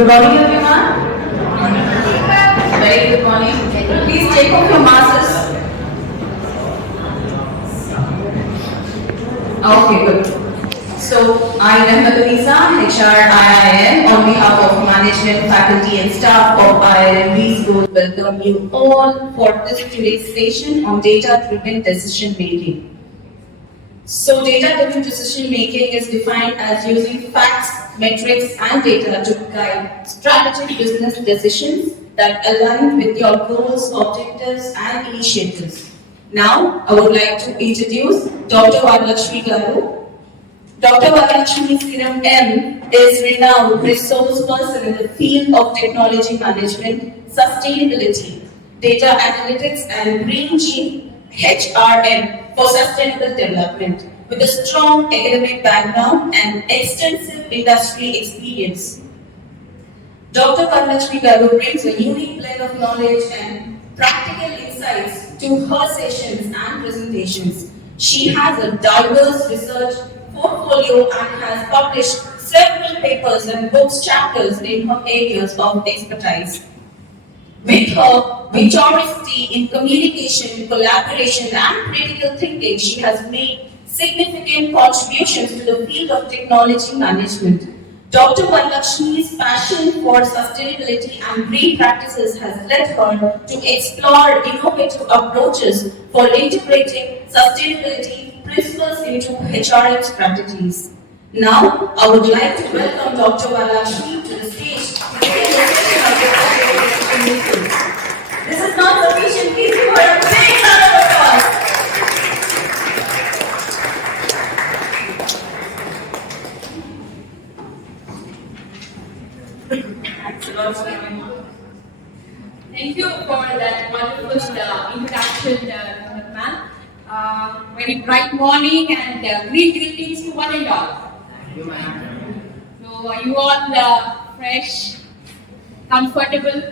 Good morning, everyone. Very good morning. Please take off your masks. Okay, good. So, I am Louisa, HR IIAM, on behalf of management, faculty, and staff of IIM. We would welcome you all for this today's session on data-driven decision making. So data-driven decision making is defined as using facts, metrics, and data to guide strategic business decisions that align with your goals, objectives, and initiatives. Now, I would like to introduce Dr. Varalakshmi Garu. Dr. Varalakshmi M is renowned resource person in the field of technology management, sustainability, data analytics, and green gene HRM for sustainable development, with a strong academic background and extensive industry experience. Dr. Varalakshmi Garu brings a unique blend of knowledge and practical insights to her sessions and presentations. She has a diverse research portfolio and has published several papers and books chapters in her areas of expertise. With her maturity in communication, collaboration, and critical thinking, she has made significant contributions to the field of technology management. Dr. Varalakshmi's passion for sustainability and green practices has led her to explore innovative approaches for integrating sustainability principles into HRM strategies. Now, I would like to welcome Dr. Varalakshmi to the stage. This is not sufficient. Please give her a big round of applause. Thank you for that wonderful introduction, ma'am. Very bright morning and green greetings to one and all. So, are you all fresh, comfortable?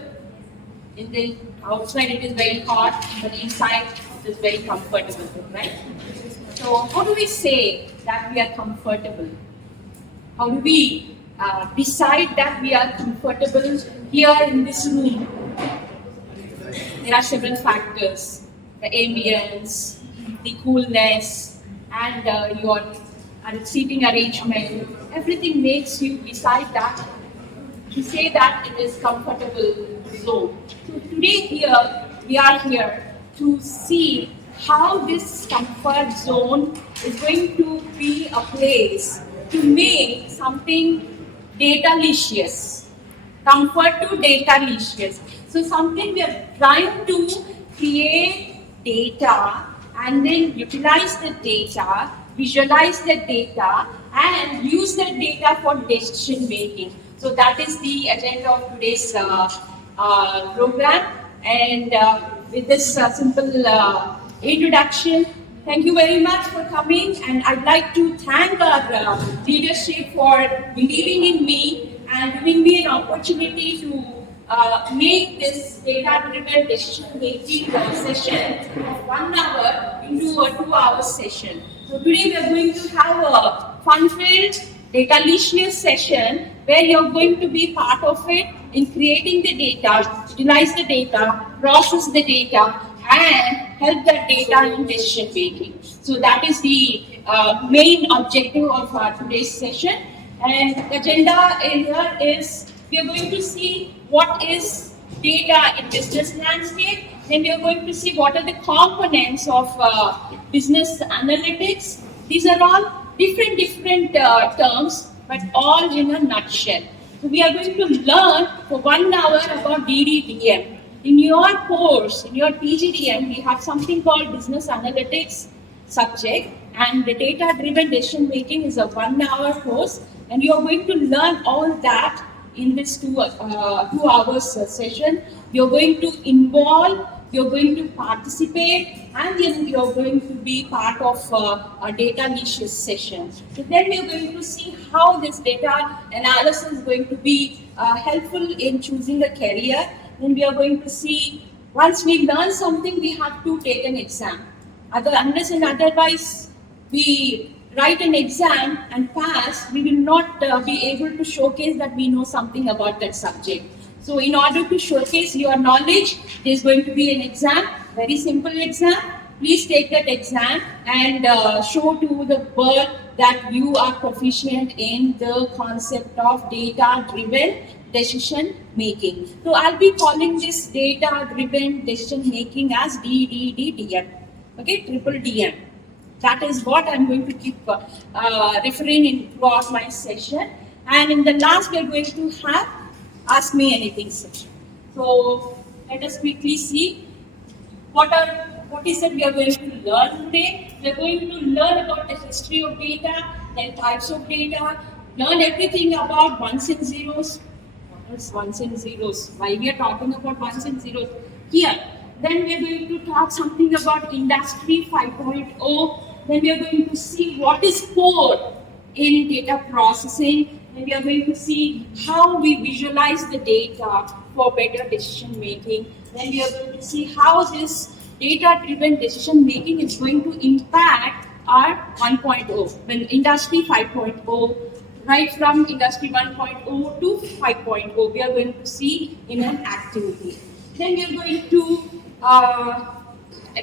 In the outside it is very hot, but inside it is very comfortable, right? So, how do we say that we are comfortable? How do we decide that we are comfortable here in this room? There are several factors: the ambience, the coolness, and your seating arrangement. Everything makes you decide that to say that it is comfortable zone. So today here we are here to see how this comfort zone is going to be a place to make something datalicious. Comfort to datalicious. So something we are trying to create data and then utilize the data, visualize the data, and use the data for decision making. So that is the agenda of today's program. And with this simple introduction, thank you very much for coming. And I'd like to thank our leadership for believing in me and giving me an opportunity to make this data-driven decision-making session of 1 hour into a 2-hour session. So today we are going to have a fun-filled, data-licious session where you're going to be part of it in creating the data, utilize the data, process the data, and help that data in decision making. So that is the main objective of today's session. And the agenda here is we are going to see what is data in business landscape. Then we are going to see what are the components of business analytics. These are all different terms, but all in a nutshell. So we are going to learn for 1 hour about DDDM. In your course, in your PGDM, we have something called business analytics subject, and the data-driven decision making is a 1 hour course, and you are going to learn all that in this 2 hours session. You're going to involve, you're going to participate, and then you're going to be part of a data-licious session. So then we're going to see how this data analysis is going to be helpful in choosing a career. Then we are going to see, once we learn something, we have to take an exam. Unless and otherwise we write an exam and pass, we will not be able to showcase that we know something about that subject. So in order to showcase your knowledge, there is going to be an exam, very simple exam. Please take that exam and show to the world that you are proficient in the concept of data-driven decision making. So I'll be calling this data-driven decision making as DDDDM. Okay, triple DM. That is what I'm going to keep referring in throughout my session. And in the last, we're going to have Ask Me Anything session. So let us quickly see what is it we are going to learn today. We are going to learn about the history of data, then types of data, learn everything about ones and zeros. What is ones and zeros? Why we are talking about ones and zeros here? Then we are going to talk something about Industry 5.0. Then we are going to see what is code in data processing. Then we are going to see how we visualize the data for better decision making. Then we are going to see how this data-driven decision making is going to impact our 1.0, when Industry 5.0, right from Industry 1.0 to 5.0, we are going to see in an activity. Then we are going to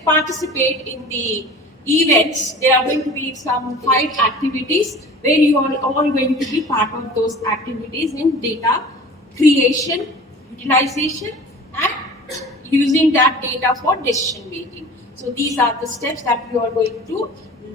participate in the events. There are going to be some 5 activities where you are all going to be part of those activities in data creation, utilization, and using that data for decision making. So these are the steps that you are going to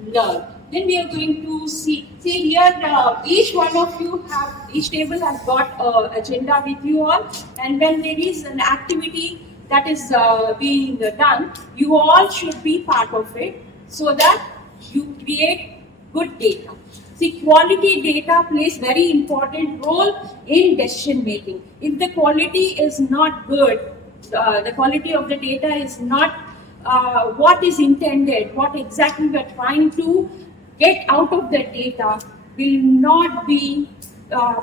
learn. Then we are going to see here, each one of you each table has got an agenda with you all, and when there is an activity that is being done, you all should be part of it so that you create good data. See, quality data plays very important role in decision making. If the quality is not good, the quality of the data is not what is intended, what exactly we are trying to get out of the data, will not be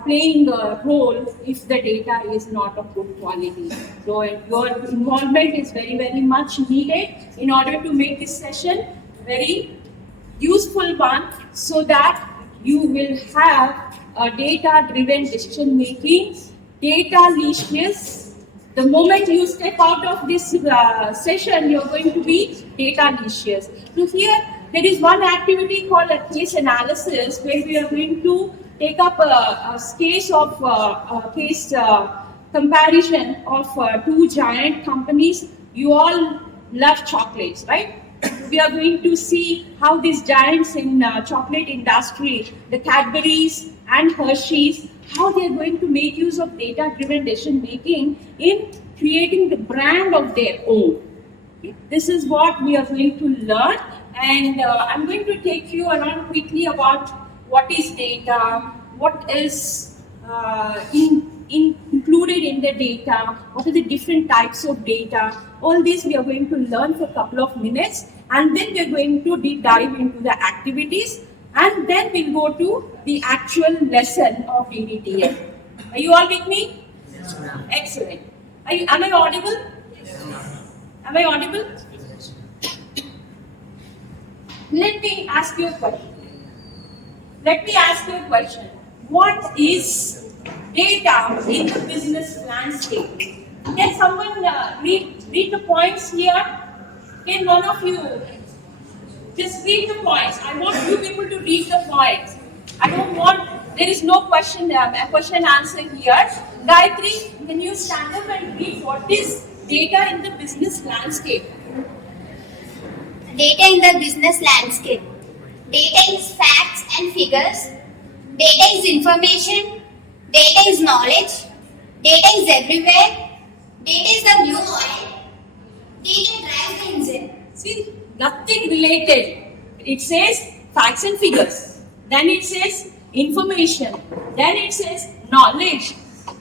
playing a role if the data is not of good quality. So your involvement is very, very much needed in order to make this session very useful one, so that you will have a data-driven decision making, data-licious. The moment you step out of this session, you're going to be data-licious. So here, there is one activity called a case analysis, where we are going to take up a case of comparison of 2 giant companies. You all love chocolates, right? We are going to see how these giants in chocolate industry, the Cadbury's and Hershey's, how they are going to make use of data-driven decision making in creating the brand of their own. Okay? This is what we are going to learn, and I'm going to take you around quickly about what is data, what is included in the data, what are the different types of data. All this we are going to learn for a couple of minutes, and then we are going to deep dive into the activities, and then we'll go to the actual lesson of DDTM. Are you all with me? Yes, ma'am. Excellent. Am I audible? Yes, ma'am. Am I audible? Let me ask you a question. What is data in the business landscape? Can someone read the points here? Can one of you just read the points? I want you people to read the points. I don't want, there is no question answer here. Gayatri, can you stand up and read what is data in the business landscape? Data in the business landscape. Data is facts and figures. Data is information. Data is knowledge. Data is everywhere. Data is the new oil. Data drives the engine. See, nothing related. It says facts and figures. Then it says information. Then it says knowledge.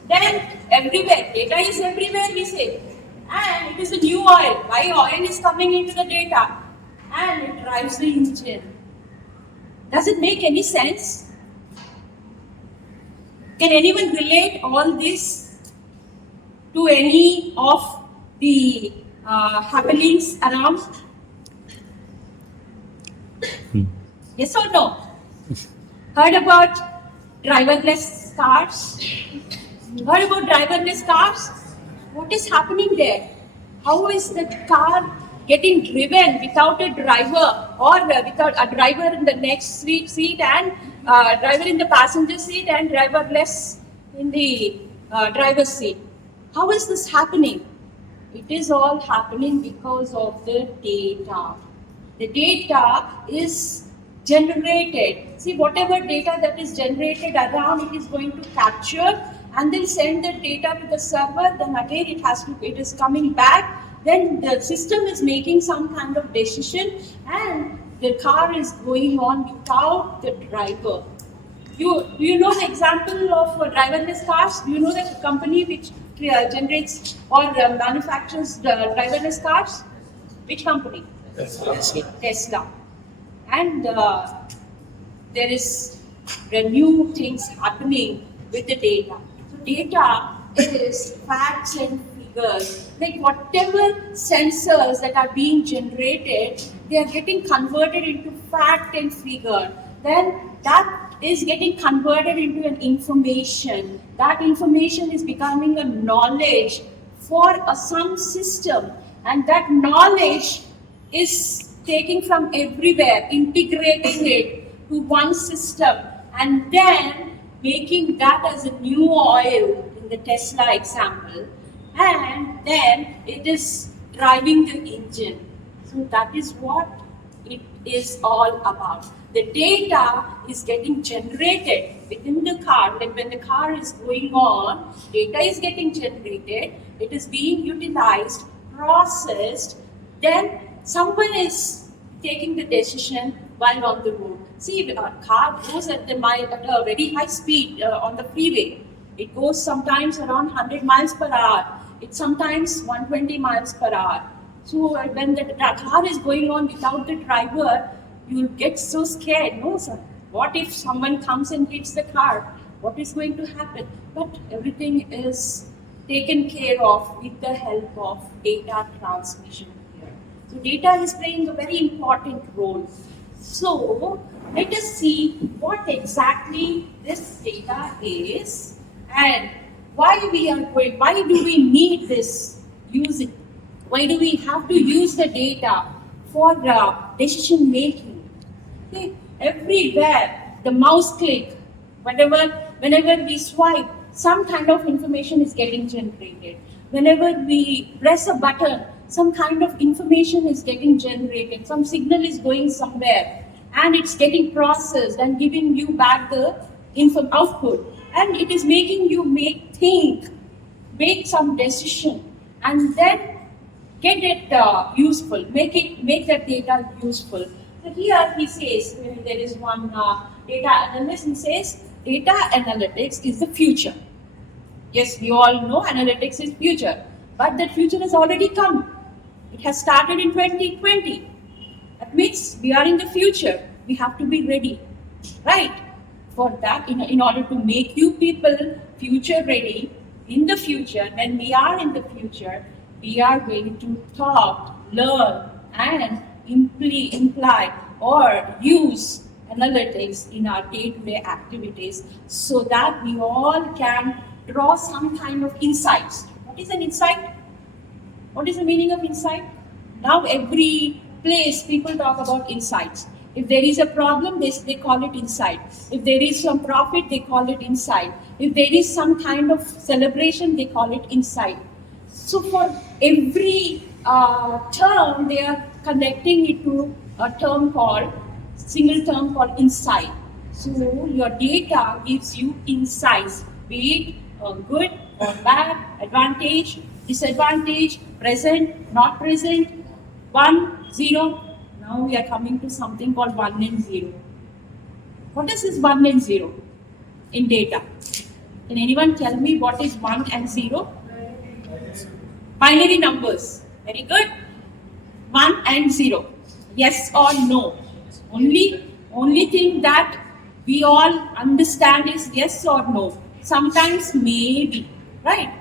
Then everywhere. Data is everywhere, we say. And it is the new oil. Why oil is coming into the data? And it drives the engine. Does it make any sense? Can anyone relate all this to any of the happenings around? Yes or no? Heard about driverless cars? Heard about driverless cars? What is happening there? How is the car getting driven without a driver, or without a driver in the next seat and driver in the passenger seat and driverless in the driver's seat? How is this happening? It is all happening because of the data. The data is generated. See, whatever data that is generated around, it is going to capture and then send the data to the server. Then again, it is coming back. Then the system is making some kind of decision, and the car is going on without the driver. You know the example of driverless cars? Do you know the company which generates or manufactures the driverless cars? Which company? Tesla. And there is the new things happening with the data. So data is facts and figures. Like whatever sensors that are being generated, they are getting converted into fact and figure. Then that is getting converted into an information. That information is becoming a knowledge for some system, and that knowledge is taking from everywhere, integrating it to one system, and then making that as a new oil in the Tesla example, and then it is driving the engine. So that is what it is all about. The data is getting generated within the car. Like when the car is going on, data is getting generated, it is being utilized, processed, then someone is taking the decision while on the road. See, a car goes at a very high speed on the freeway. It goes sometimes around 100 miles per hour. It's sometimes 120 miles per hour. So when the car is going on without the driver, you'll get so scared. No, sir. What if someone comes and hits the car? What is going to happen? But everything is taken care of with the help of data transmission here. So data is playing a very important role. So let us see what exactly this data is and why do we need this using? Why do we have to use the data for decision making? Okay, everywhere, the mouse click, whenever we swipe, some kind of information is getting generated. Whenever we press a button, some kind of information is getting generated. Some signal is going somewhere, and it's getting processed and giving you back the output. And it is making you make some decision, and then get it useful, make that data useful. So here he says, there is one data analyst, he says, data analytics is the future. Yes, we all know analytics is future, but that future has already come. It has started in 2020. That means we are in the future. We have to be ready, right? For that, in order to make you people future ready in the future, when we are in the future, we are going to talk, learn, and imply or use analytics in our day-to-day activities so that we all can draw some kind of insights. What is an insight? What is the meaning of insight? Now every place people talk about insights. If there is a problem, they call it insight. If there is some profit, they call it insight. If there is some kind of celebration, they call it insight. So for every term, they are connecting it to a single term called insight. So your data gives you insights, be it good or bad, advantage, disadvantage, present, not present, 1, 0. Now we are coming to something called 1 and 0. What is this 1 and 0 in data? Can anyone tell me what is 1 and 0? Binary numbers. Very good. 1 and 0. Yes or no? Only thing that we all understand is yes or no. Sometimes maybe, right?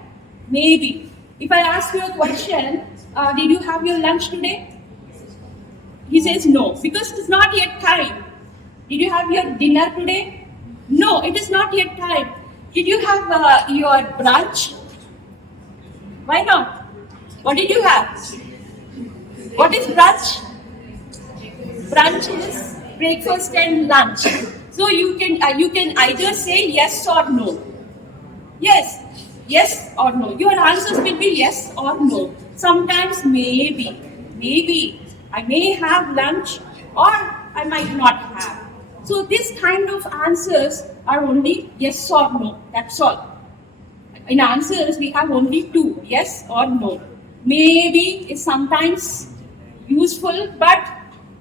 Maybe. If I ask you a question, did you have your lunch today? He says no, because it's not yet time. Did you have your dinner today? No, it is not yet time. Did you have your brunch? Why not? What did you have? What is brunch? Brunch is breakfast and lunch. So you can either say yes or no. Yes, yes or no. Your answers will be yes or no. Sometimes maybe I may have lunch or I might not have. So this kind of answers are only yes or no. That's all. In answers we have only two, yes or no. Maybe is sometimes useful, but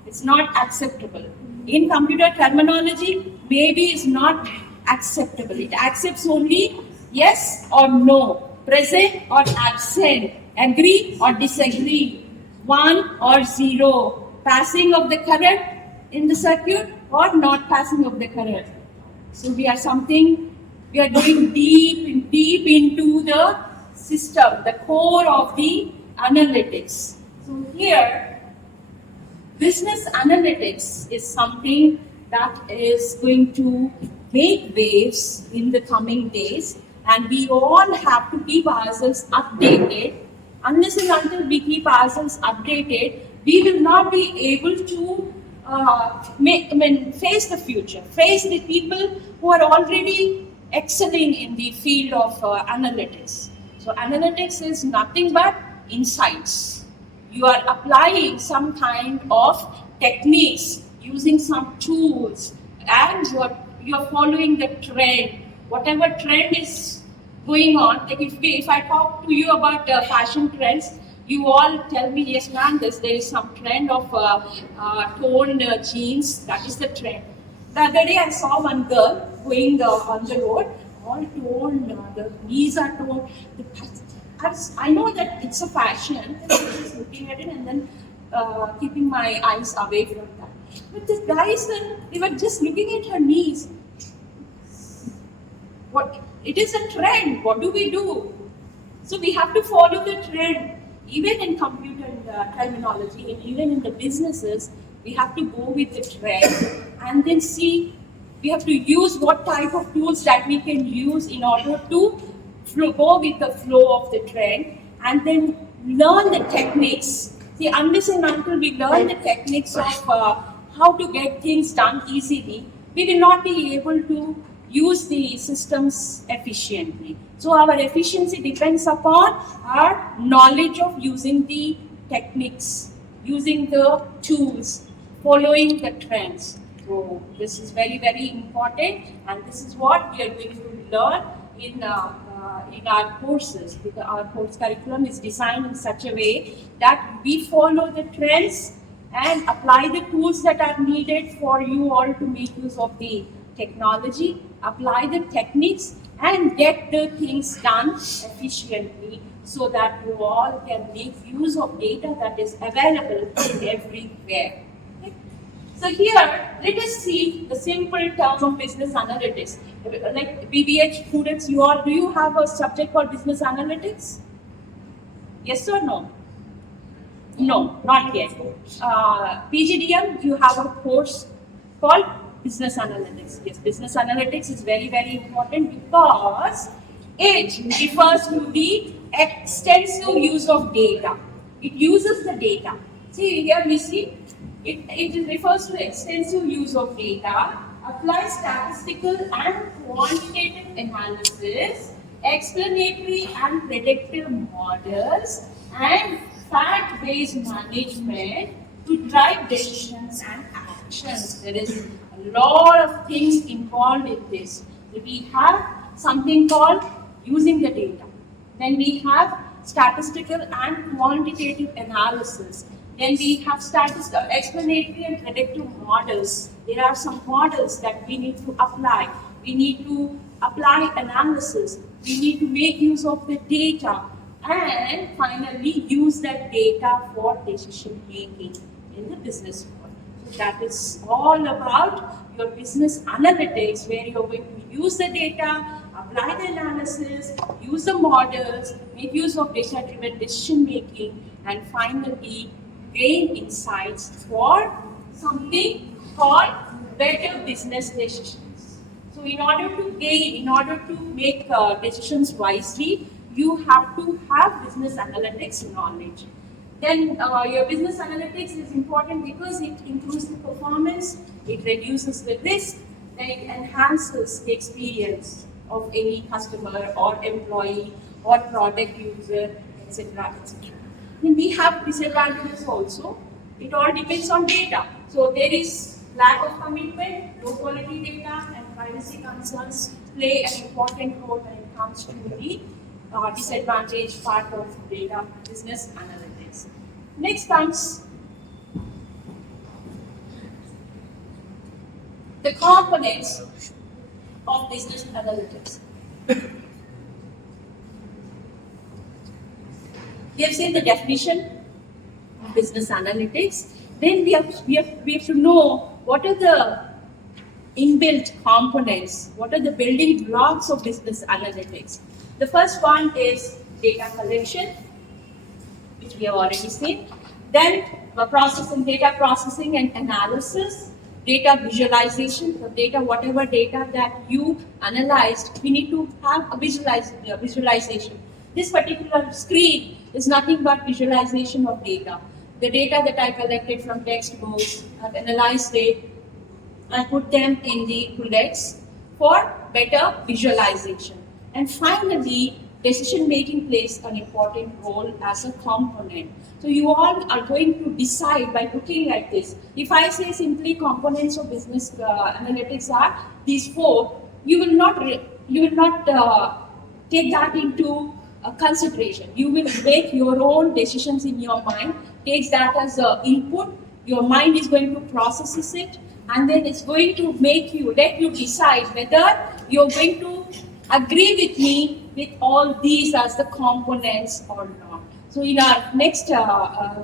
it's not acceptable. In computer terminology, maybe is not acceptable. It accepts only yes or no, present or absent, agree or disagree, 1 or 0, passing of the current in the circuit or not passing of the current. So we are going deep into the system, the core of the analytics. So here, business analytics is something that is going to make waves in the coming days, and we all have to keep ourselves updated. Unless and until we keep ourselves updated, we will not be able to face the future, face the people who are already excelling in the field of analytics. So analytics is nothing but insights. You are applying some kind of techniques, using some tools, and you're following the trend. Whatever trend is going on, like if I talk to you about fashion trends, you all tell me, yes ma'am, there is some trend of toned jeans, that is the trend. The other day I saw one girl going on the road, all toned, the knees are toned. I know that it's a fashion, I'm just looking at it and then keeping my eyes away from that. But the guys, they were just looking at her knees. What? It is a trend. What do we do? So we have to follow the trend. Even in computer terminology, and even in the businesses, we have to go with the trend and then see. We have to use what type of tools that we can use in order to go with the flow of the trend, and then learn the techniques. See, unless and until we learn the techniques of how to get things done easily, we will not be able to use the systems efficiently. So our efficiency depends upon our knowledge of using the techniques, using the tools, following the trends. So this is very, very important, and this is what we are going to learn in our courses. Because our course curriculum is designed in such a way that we follow the trends and apply the tools that are needed for you all to make use of the technology, apply the techniques, and get the things done efficiently so that you all can make use of data that is available everywhere. Okay? So here, let us see the simple term of business analytics. Like BBH students, do you have a subject called business analytics? Yes or no? No, not yet. PGDM, you have a course called business analytics. Yes, business analytics is very, very important because it refers to the extensive use of data. It uses the data. See, here we see, it refers to extensive use of data, applies statistical and quantitative analysis, explanatory and predictive models, and fact-based management to drive decisions and actions. There is a lot of things involved in this. We have something called using the data. Then we have statistical and quantitative analysis. Then we have explanatory and predictive models. There are some models that we need to apply. We need to apply analysis. We need to make use of the data. And finally, use that data for decision making in the business world. So that is all about your business analytics, where you're going to use the data, apply the analysis, use the models, make use of data-driven decision making, and finally gain insights for something called better business decisions. So in order to gain, in order to make decisions wisely, you have to have business analytics knowledge. Then your business analytics is important because it improves the performance, it reduces the risk, and it enhances the experience of any customer or employee or product user, etc. etc. Then we have disadvantages also. It all depends on data. So there is lack of commitment, low quality data, and privacy concerns play an important role when it comes to the disadvantage part of data business analytics. Next comes the components of business analytics. We have seen the definition of business analytics. Then we have to know what are the inbuilt components, what are the building blocks of business analytics. The first one is data collection, which we have already seen. Then data processing and analysis, data visualization, the data, whatever data that you analyzed, we need to have a visualization. This particular screen is nothing but visualization of data. The data that I collected from textbooks, I've analyzed it, I put them in the bullets for better visualization. And finally, decision making plays an important role as a component. So you all are going to decide by looking at this. If I say simply components of business analytics are these four, you will not take that into consideration. You will make your own decisions in your mind, takes that as input. Your mind is going to process it, and then it's going to let you decide whether you're going to agree with me with all these as the components or not. So in our next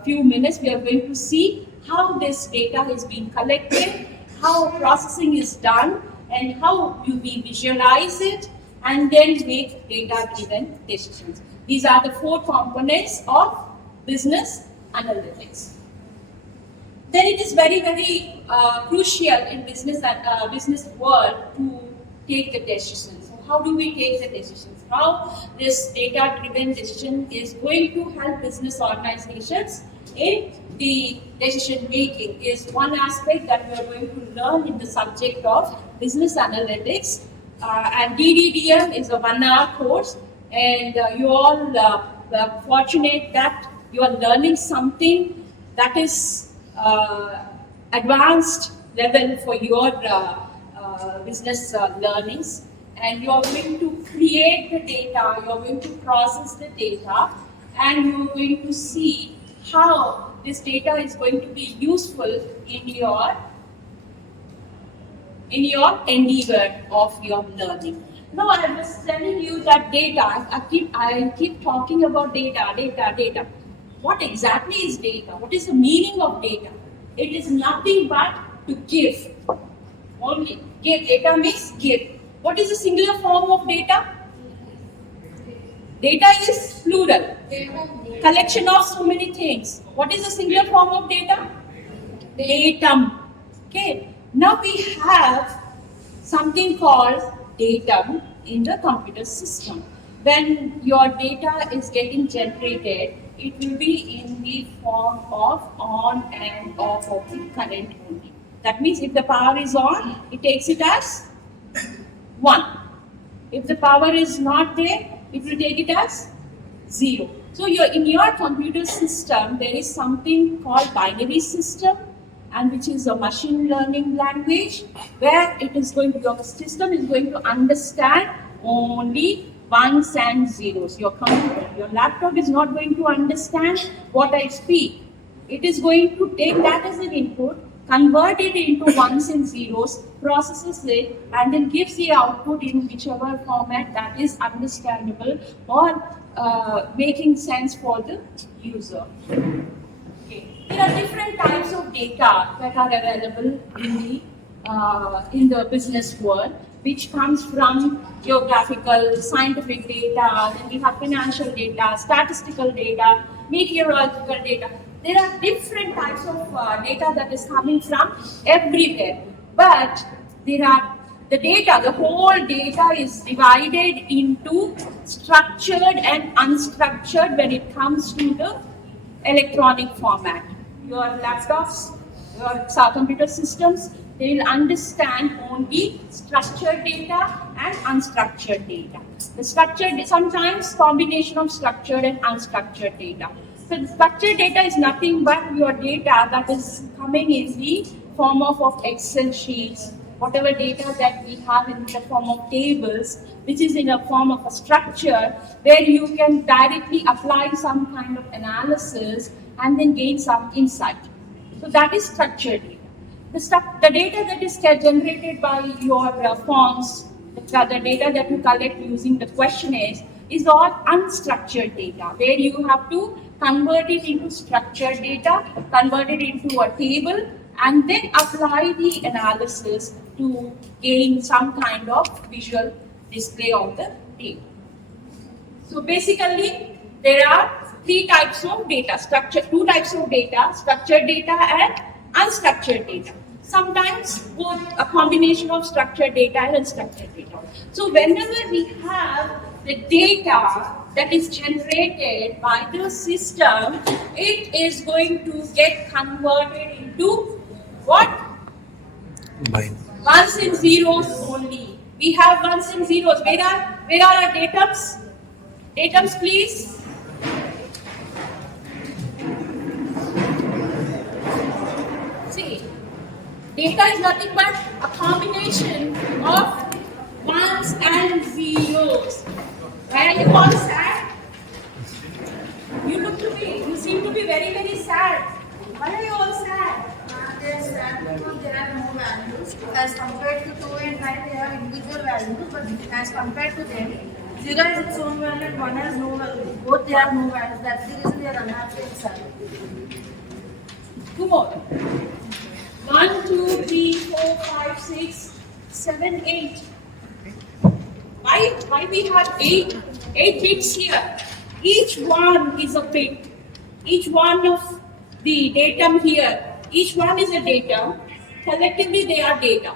few minutes, we are going to see how this data is being collected, how processing is done, and how we visualize it, and then make data-driven decisions. These are the four components of business analytics. Then it is very, very crucial in business world to take the decisions. So how do we take the decisions? How this data-driven decision is going to help business organizations in the decision making is one aspect that we are going to learn in the subject of business analytics. And DDDM is a 1-hour course, and you all are fortunate that you are learning something that is advanced level for your business learnings, and you are going to create the data, you are going to process the data, and you are going to see how this data is going to be useful in your endeavor of your learning. Now I was telling you that data, I keep talking about data. What exactly is data? What is the meaning of data? It is nothing but to give. Only give. Data means give. What is the singular form of data? Data is plural. Collection of so many things. What is the singular form of data? Datum. Okay. Now we have something called datum in the computer system. When your data is getting generated, it will be in the form of on and off of the current only. That means if the power is on, it takes it as 1. If the power is not there, it will take it as 0. So in your computer system, there is something called binary system, and which is a machine learning language, where your system is going to understand only ones and zeros. Your computer, your laptop is not going to understand what I speak. It is going to take that as an input, convert it into ones and zeros, processes it, and then gives the output in whichever format that is understandable or making sense for the user. There are different types of data that are available in the business world, which comes from geographical, scientific data, then we have financial data, statistical data, meteorological data. There are different types of data that is coming from everywhere, but there are the data, the whole data is divided into structured and unstructured when it comes to the electronic format. Your laptops, your computer systems, they will understand only structured data and unstructured data. The structured, sometimes combination of structured and unstructured data. So the structured data is nothing but your data that is coming in the form of Excel sheets, whatever data that we have in the form of tables, which is in a form of a structure where you can directly apply some kind of analysis and then gain some insight. So that is structured data. The data that is generated by your forms, the data that you collect using the questionnaires is all unstructured data, where you have to convert it into structured data, convert it into a table, and then apply the analysis to gain some kind of visual display of the data. So basically, there are three types of data, two types of data, structured data and unstructured data. Sometimes both a combination of structured data and unstructured data. So whenever we have the data that is generated by the system, it is going to get converted into what? Ones and zeros only. We have ones and zeros. Where are our datums? Datums, please. See, data is nothing but a combination of ones and zeros. Why are you all sad? You seem to be very, very sad. Why are you all sad? They are sad because there are no values. As compared to 2 and 9, they have individual values, but as compared to them, 0 has its own value and 1 has no value. Both they have no values. That's the reason they are unhappy and sad. Two more. 1, 2, 3, 4, 5, 6, 7, 8. Why we have 8 bits here? Each one is a bit. Each one of the datum here, each one is a datum. Collectively they are data.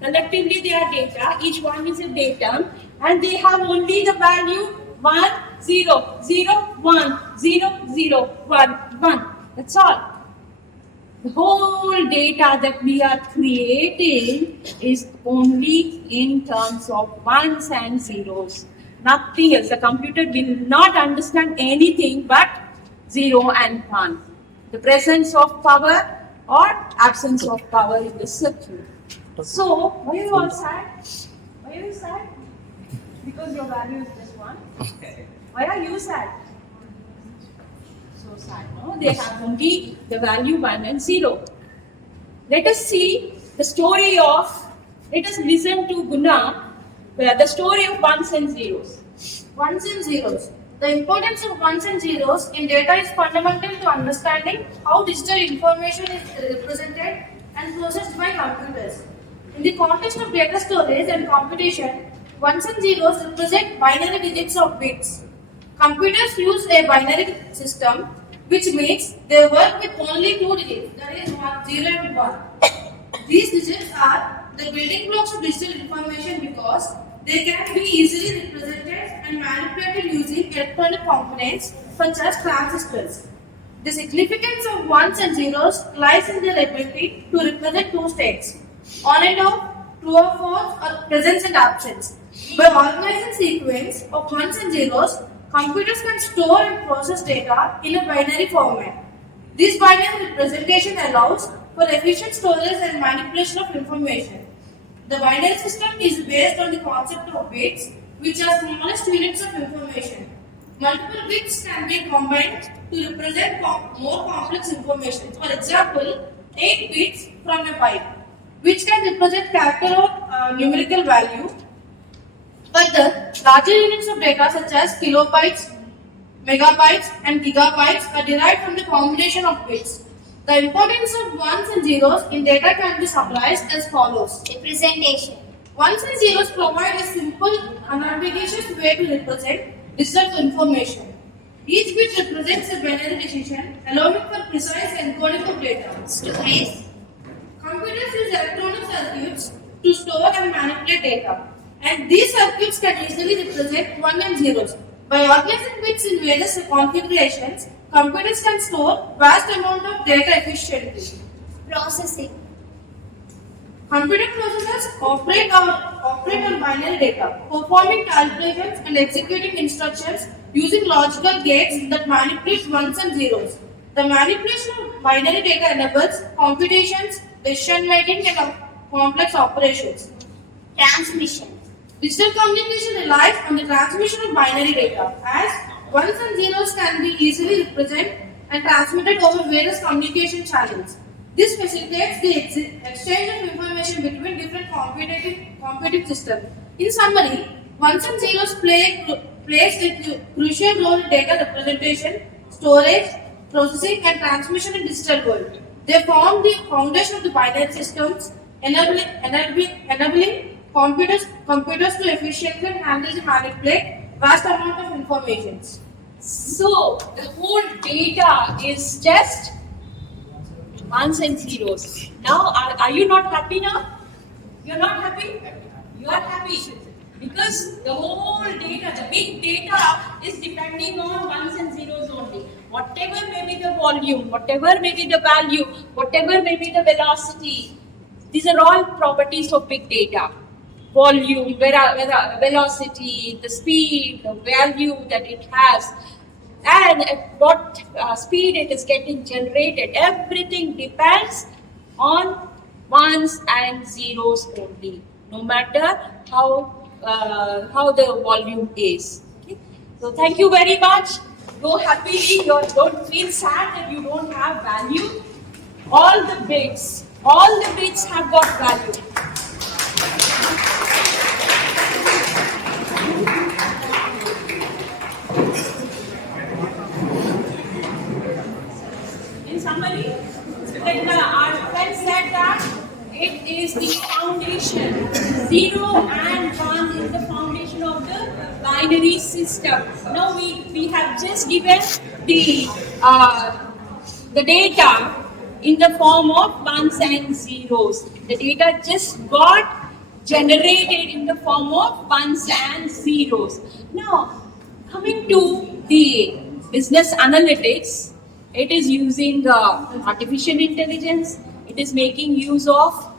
Collectively they are data. Each one is a datum, and they have only the value 1, 0, 0, 1, 0, 0, 1, 1. That's all. The whole data that we are creating is only in terms of ones and zeros. Nothing else. The computer will not understand anything but 0 and 1. The presence of power or absence of power in the circuit. So, why are you all sad? Why are you sad? Because your value is just 1. Why are you sad? So sad, no? They have only the value 1 and 0. Let us see the story of, let us listen to Guna, the story of ones and zeros. Ones and zeros. The importance of ones and zeros in data is fundamental to understanding how digital information is represented and processed by computers. In the context of data storage and computation, ones and zeros represent binary digits of bits. Computers use a binary system, which means they work with only 2 digits, that is 0 and 1. These digits are the building blocks of digital information because they can be easily represented and manipulated using electronic components such as transistors. The significance of ones and zeros lies in their ability to represent 2 states, on and off, true or false, or presence and absence. By organizing sequence of ones and zeros, computers can store and process data in a binary format. This binary representation allows for efficient storage and manipulation of information. The binary system is based on the concept of bits, which are smallest units of information. Multiple bits can be combined to represent more complex information. For example, 8 bits from a byte, which can represent character or numerical value. Further, larger units of data such as kilobytes, megabytes, and gigabytes are derived from the combination of bits. The importance of ones and zeros in data can be summarized as follows. Representation. Ones and zeros provide a simple, unambiguous way to represent digital information. Each bit represents a binary decision, allowing for precise encoding of data. Stories. Computers use electronic circuits to store and manipulate data. And these circuits can easily represent 1 and zeros. By organizing bits in various configurations, computers can store vast amount of data efficiently. Processing. Computer processors operate on binary data, performing calculations and executing instructions using logical gates that manipulate ones and zeros. The manipulation of binary data enables computations, decision making, and complex operations. Transmission. Digital communication relies on the transmission of binary data, as ones and zeros can be easily represented and transmitted over various communication channels. This facilitates the exchange of information between different computing systems. In summary, ones and zeros plays a crucial role in data representation, storage, processing, and transmission in digital world. They form the foundation of the binary systems, enabling computers to efficiently handle and manipulate vast amount of information. So the whole data is just ones and zeros. Now, are you not happy now? You're not happy? You are happy. Because the whole data, the big data is depending on ones and zeros only. Whatever may be the volume, whatever may be the value, whatever may be the velocity, these are all properties of big data. Volume, velocity, the speed, the value that it has, and at what speed it is getting generated. Everything depends on ones and zeros only, no matter how the volume is. Okay? So thank you very much. Go happily. Don't feel sad that you don't have value. All the bits have got value. In summary, like our friend said that it is the foundation. 0 and 1 is the foundation of the binary system. Now we have just given the data in the form of ones and zeros. The data just got generated in the form of ones and zeros. Now, coming to the business analytics, it is using artificial intelligence. It is making use of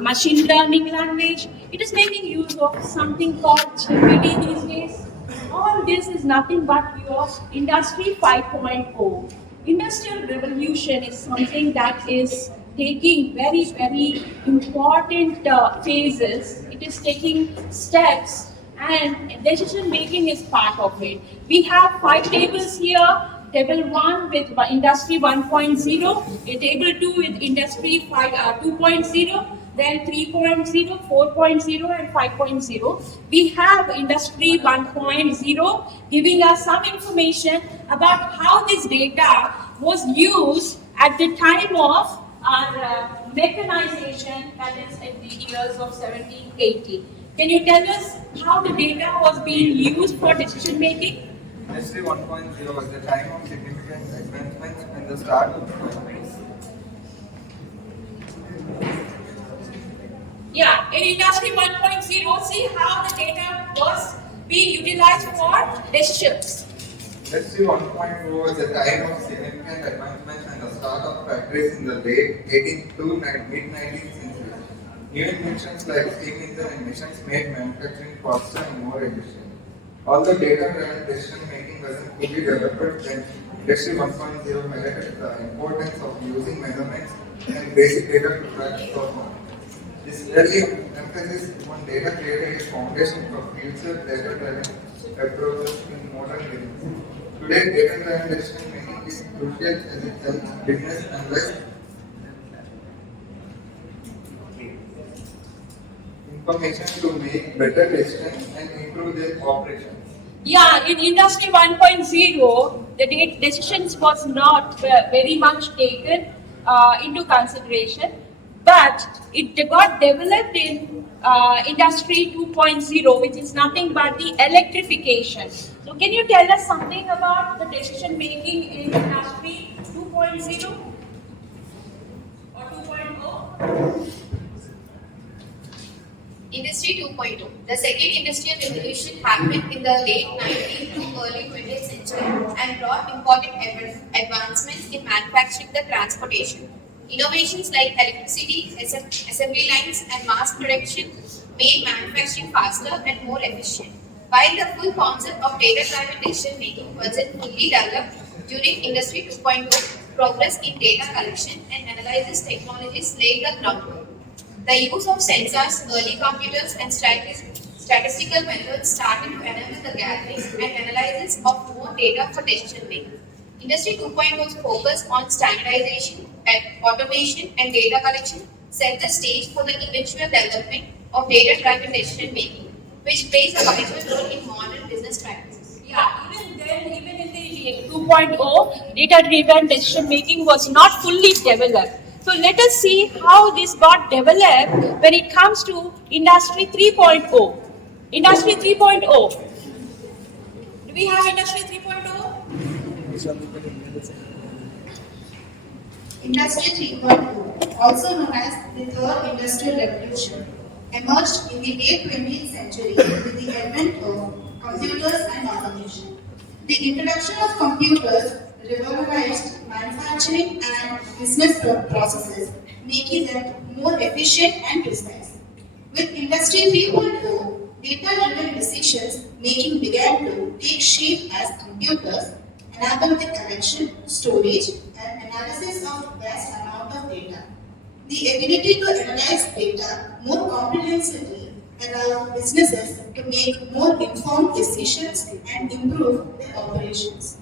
machine learning language. It is making use of something called GPT these days. All this is nothing but your Industry 5.0. Industrial revolution is something that is taking very, very important phases. It is taking steps, and decision making is part of it. We have 5 tables here. Table 1 with Industry 1.0, Table 2 with Industry 2.0, then 3.0, 4.0 and 5.0. We have Industry 1.0 giving us some information about how this data was used at the time of our mechanization, that is in the years of 1780. Can you tell us how the data was being used for decision making? Industry 1.0 was the time of significant advancements and the start of developments. Yeah, in Industry 1.0, see how the data was being utilized for decisions. Industry 1.0 was the time of significant advancements and the start of factories in the late 18th to mid-19th century. New inventions like steam engine and machines made manufacturing faster and more efficient. Although data-driven decision-making wasn't fully developed, then Industry 1.0 highlighted the importance of using measurements and basic data to track performance. This early emphasis on data created a foundation for future data-driven approaches in modern business. Today, data-driven decision-making is crucial as it helps business analyze information to make better decisions and improve their operations. Yeah, in Industry 1.0, the decisions was not very much taken into consideration, but it got developed in Industry 2.0, which is nothing but the electrification. So can you tell us something about the decision making in Industry 2.0 or 2.0? 2.0. The second industrial revolution happened in the late 19th to early 20th century and brought important advancements in manufacturing the transportation. Innovations like electricity, assembly lines, and mass production made manufacturing faster and more efficient. While the full concept of data-driven decision making wasn't fully developed during Industry 2.0, progress in data collection and analysis technologies laid the groundwork. The use of sensors, early computers, and statistical methods started to enable the gathering and analysis of more data for decision making. Industry 2.0's focus on standardization, automation, and data collection set the stage for the eventual development of data-driven decision making, which plays a vital role in modern business practices. Yeah, even in the 2.0, data-driven decision making was not fully developed. So let us see how this got developed when it comes to Industry 3.0. Industry 3.0. Do we have Industry 3.0? Industry 3.0, also known as the Third Industrial Revolution, emerged in the late 20th century with the advent of computers and automation. The introduction of computers revolutionized manufacturing and business processes, making them more efficient and precise. With Industry 3.0, data-driven decisions making began to take shape as computers enable the collection, storage, and analysis of vast amount of data. The ability to analyze data more comprehensively allows businesses to make more informed decisions and improve their operations.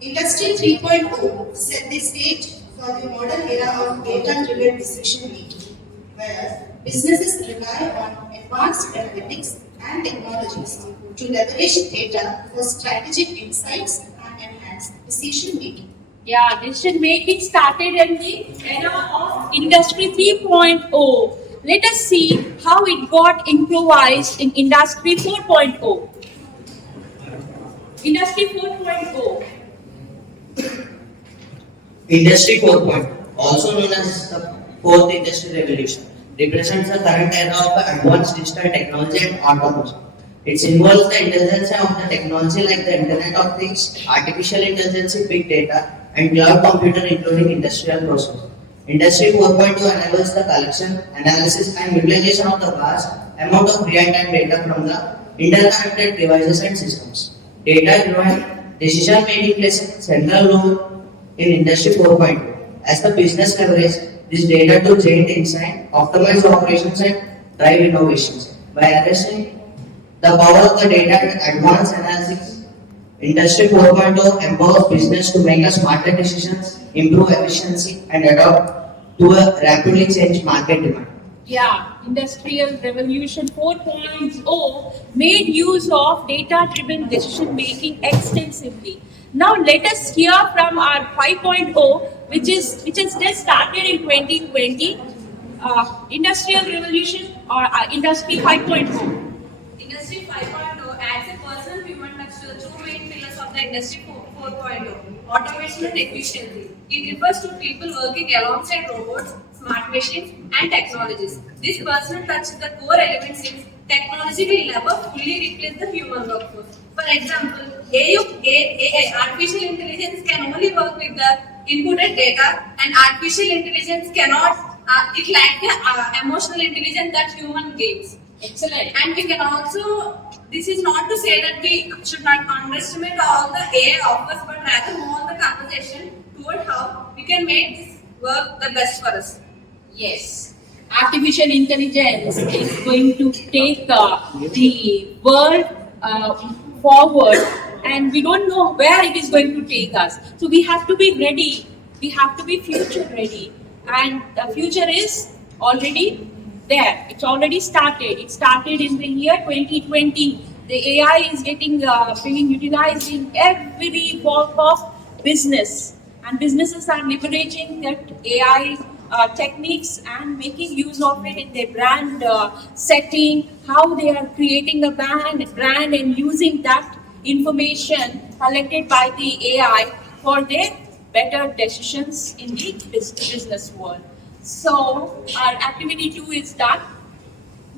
Industry 3.0 set the stage for the modern era of data-driven decision making, where businesses rely on advanced analytics and technologies to leverage data for strategic insights and enhance decision making. Yeah, decision making started in the era of Industry 3.0. Let us see how it got improvised in Industry 4.0. Industry 4.0. Industry 4.0, also known as the fourth industrial revolution, represents the current era of advanced digital technology and automation. It involves the intelligence of the technology like the Internet of Things, artificial intelligence, big data, and cloud computer, including industrial processes. Industry 4.2 enables the collection, analysis, and utilization of the vast amount of real-time data from the interconnected devices and systems. Data-driven decision-making plays a central role in Industry 4.2 as the business leverages this data to generate insight, optimize operations, and drive innovations. By addressing the power of the data and advanced analytics, Industry 4.0 empowers business to make smarter decisions, improve efficiency, and adapt to a rapidly changed market demand. Yeah, Industrial Revolution 4.0 made use of data-driven decision making extensively. Now let us hear from our 5.0, which has just started in 2020. Industrial Revolution or Industry 5.0. Industry 5.0 adds a personal human touch to the two main pillars of the Industry 4.0, automation and efficiency. It refers to people working alongside robots, smart machines, and technologies. This personal touch is the core element since technology will never fully replace the human workforce. For example, AI, artificial intelligence can only work with the inputted data, and artificial intelligence cannot, it lacks the emotional intelligence that human gives. Excellent. And we can also, this is not to say that we should not underestimate all the AI offers, but rather move on the conversation toward how we can make this work the best for us. Yes. Artificial intelligence is going to take the world forward, and we don't know where it is going to take us. So we have to be ready. We have to be future ready. And the future is already there. It's already started. It started in the year 2020. The AI is getting being utilized in every walk of business, and businesses are leveraging that AI techniques and making use of it in their brand setting. How they are creating a brand and using that information collected by the AI for their better decisions in the business world. So our activity 2 is done.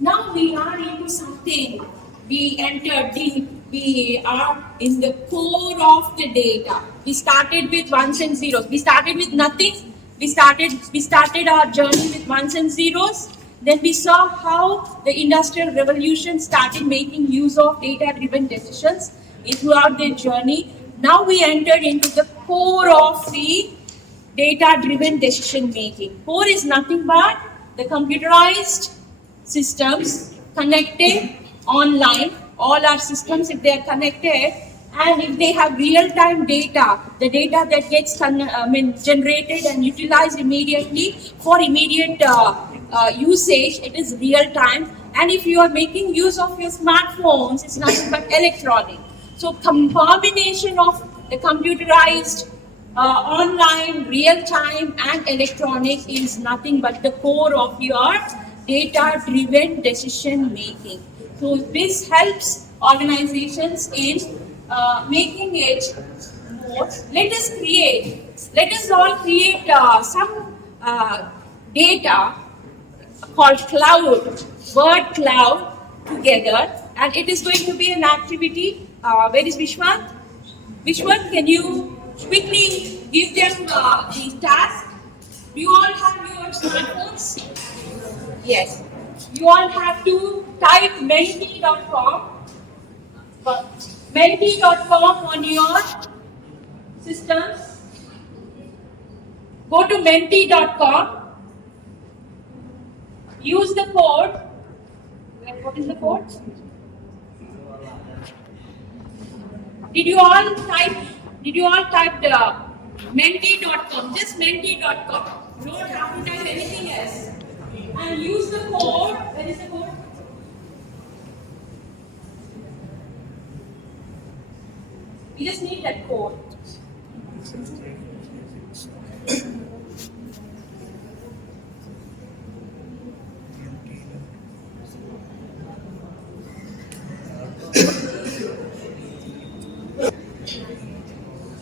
Now we are into something. We entered deep. We are in the core of the data. We started with ones and zeros. We started with nothing. We started our journey with ones and zeros. Then we saw how the industrial revolution started making use of data-driven decisions throughout their journey. Now we entered into the core of the data-driven decision making. Core is nothing but the computerized systems connected online. All our systems, if they are connected and if they have real-time data, the data that gets generated and utilized immediately for immediate usage, it is real-time. And if you are making use of your smartphones, it's nothing but electronic. So combination of the computerized, online, real-time and electronic is nothing but the core of your data-driven decision making. So this helps organizations in making it more. Let us all create some data called cloud, word cloud together, and it is going to be an activity. Where is Vishwant? Vishwant, can you quickly give them the task? Do you all have your smartphones? Yes. You all have to type menti.com on your systems. Go to menti.com. Use the code. What is the code? Did you all type the menti.com? Just menti.com. You don't have to type anything else. And use the code. Where is the code? We just need that code.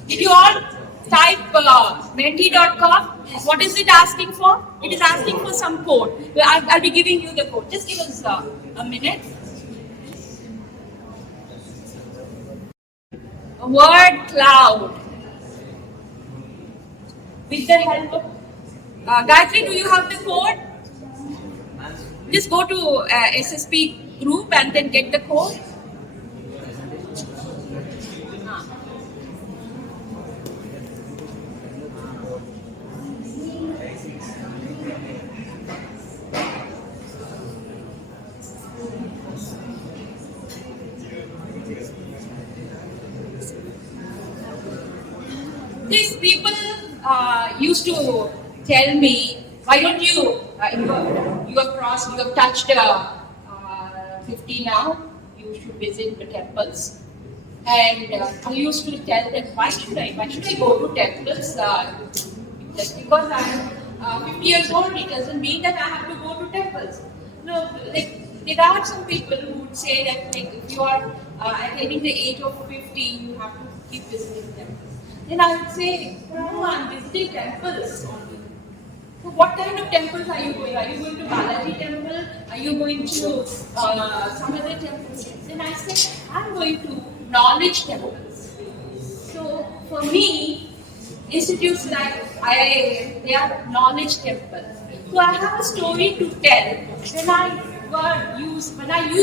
Did you all type menti.com? What is it asking for? It is asking for some code. I'll be giving you the code. Just give us a minute. Word cloud. With the help of Gayatri, do you have the code? Just go to SSP group and then get the code. These people used to tell me, why don't you, you have touched 50 now, you should visit the temples. And I used to tell them, why should I go to temples? Just because I'm 50 years old, it doesn't mean that I have to go to temples. No, like there are some people who would say that like, if you are attaining the age of 50, you have to keep visiting temples. Then I would say, no, I'm visiting temples only. So what kind of temples are you going? Are you going to Balaji temple? Are you going to some other temples? Then I said, I'm going to knowledge temples. So for me, institutes like IIAM, they are knowledge temples. So I have a story to tell when I use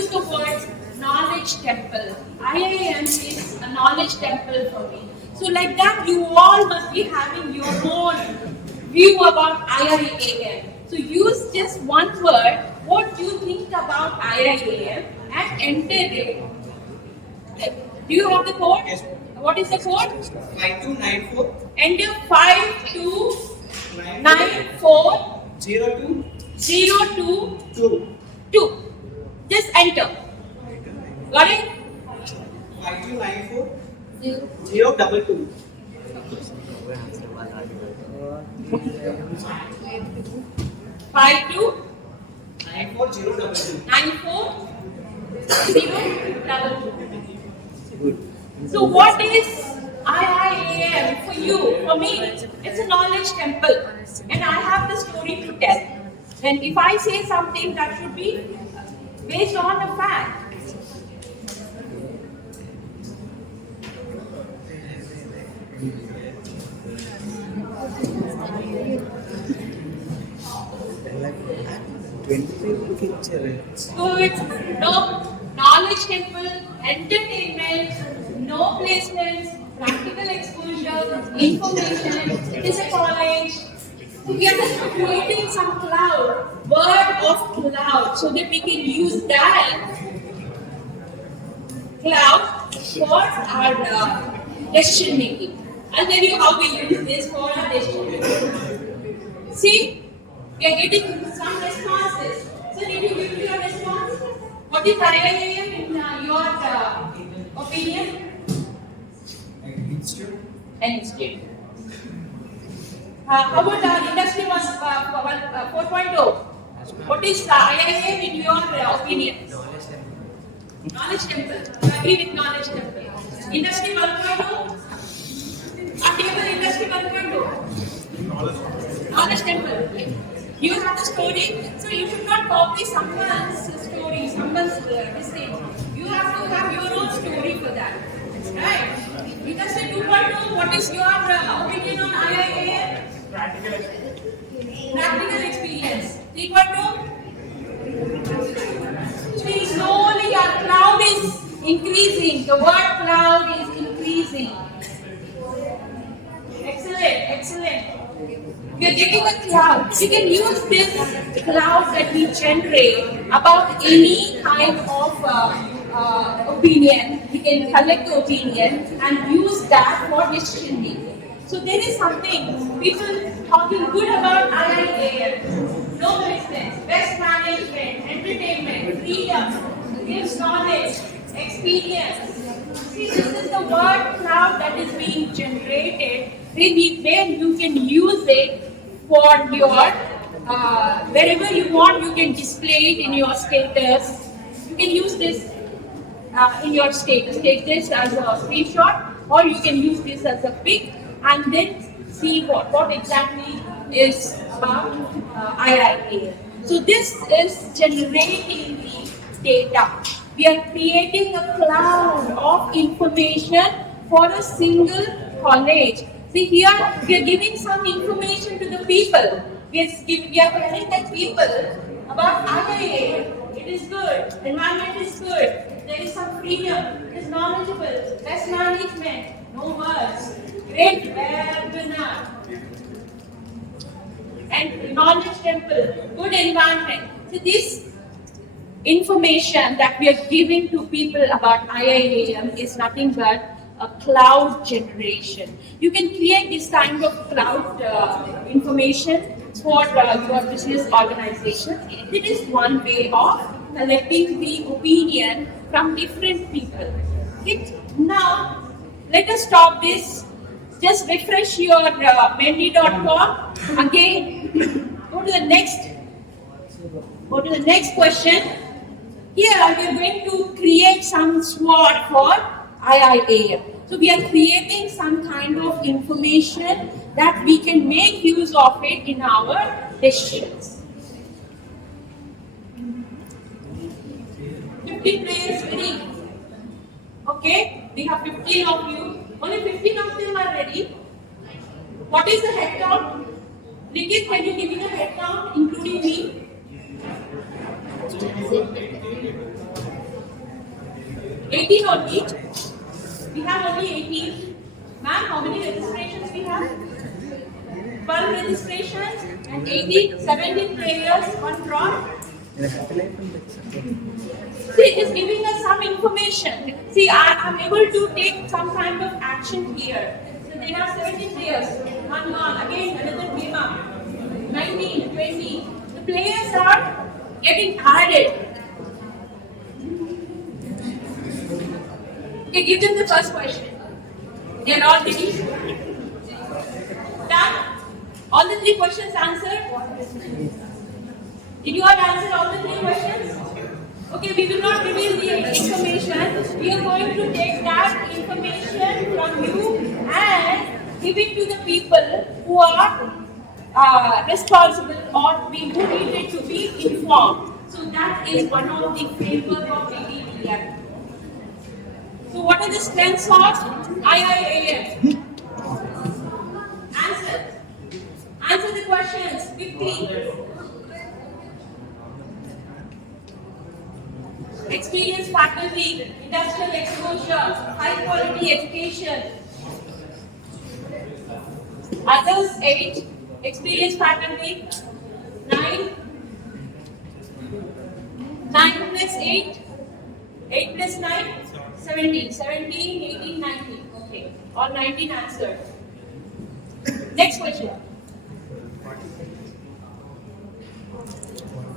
the word knowledge temple. IIAM is a knowledge temple for me. So like that, you all must be having your own view about IIAM. So use just one word, what do you think about IIAM, and enter it. Do you have the code? Yes. What is the code? 5294 Enter 5294 02 022. 2. Just enter. Got it? 5294 022. 5294 022. So what is IIAM for you? For me, it's a knowledge temple, and I have the story to tell. And if I say something, that should be based on a fact. So it's no knowledge temple, entertainment, no placements, practical exposure, information. It is a college. So we are just creating some cloud, word of cloud, so that we can use that cloud for our decision making. I'll tell you how we use this for our decision making. See, we are getting some responses. So did you give your response? What is IIAM in your opinion? An institute. How about industry 4.0? What is IIAM in your opinion? Knowledge temple. Agree with knowledge temple. Industry 1.0. Industry 1.0. Knowledge temple. You have a story, so you should not copy someone's story, someone's mistake. You have to have your own story for that. Right? Industry 2.0, what is your opinion on IIAM? Practical experience. 3.0? See, slowly our cloud is increasing. The word cloud is increasing. Excellent. We are getting a cloud. You can use this cloud that we generate about any kind of opinion. We can collect the opinion and use that for decision making. So there is something, people talking good about IIAM, no business, best management, entertainment, freedom, gives knowledge, experience. See, this is the word cloud that is being generated, where you can use it for your, wherever you want, you can display it in your status. You can use this in your status. Take this as a screenshot, or you can use this as a pic and then see what exactly is about IIAM. So this is generating the data. We are creating a cloud of information for a single college. See here, we are giving some information to the people. We are telling the people about IIAM. It is good. Environment is good. There is some freedom. It is knowledgeable. Best management. No words. Great webinar. And knowledge temple. Good environment. So this information that we are giving to people about IIAM is nothing but a cloud generation. You can create this kind of cloud information for your business organization. It is one way of collecting the opinion from different people. Okay? Now, let us stop this. Just refresh your mendy.com. Again, go to the next question. Here we are going to create some SWOT for IIAM. So we are creating some kind of information that we can make use of it in our decisions. 15 players ready. Okay, we have 15 of you. Only 15 of them are ready. What is the head count? Nikit, can you give me the head count, including me? 18 only. We have only 18. Ma'am, how many registrations we have? 12 registrations and 17 players, one draw. See, it is giving us some information. See, I am able to take some kind of action here. So there are 17 players. One gone. Again, another game up. 19, 20. The players are getting added. Okay, give them the first question. They are all ready. Done? All the 3 questions answered? Did you all answer all the 3 questions? Okay, we will not reveal the information. We are going to take that information from you and give it to the people who are responsible or who needed to be informed. So that is one of the framework of IIAM. So what are the strengths of IIAM? Answer. Answer the questions quickly. Experienced faculty, industrial exposure, high quality education. Others 8, experienced faculty 9, 9 plus 8, 8 plus 9, 17, 17, 18, 19. Okay, all 19 answered. Next question.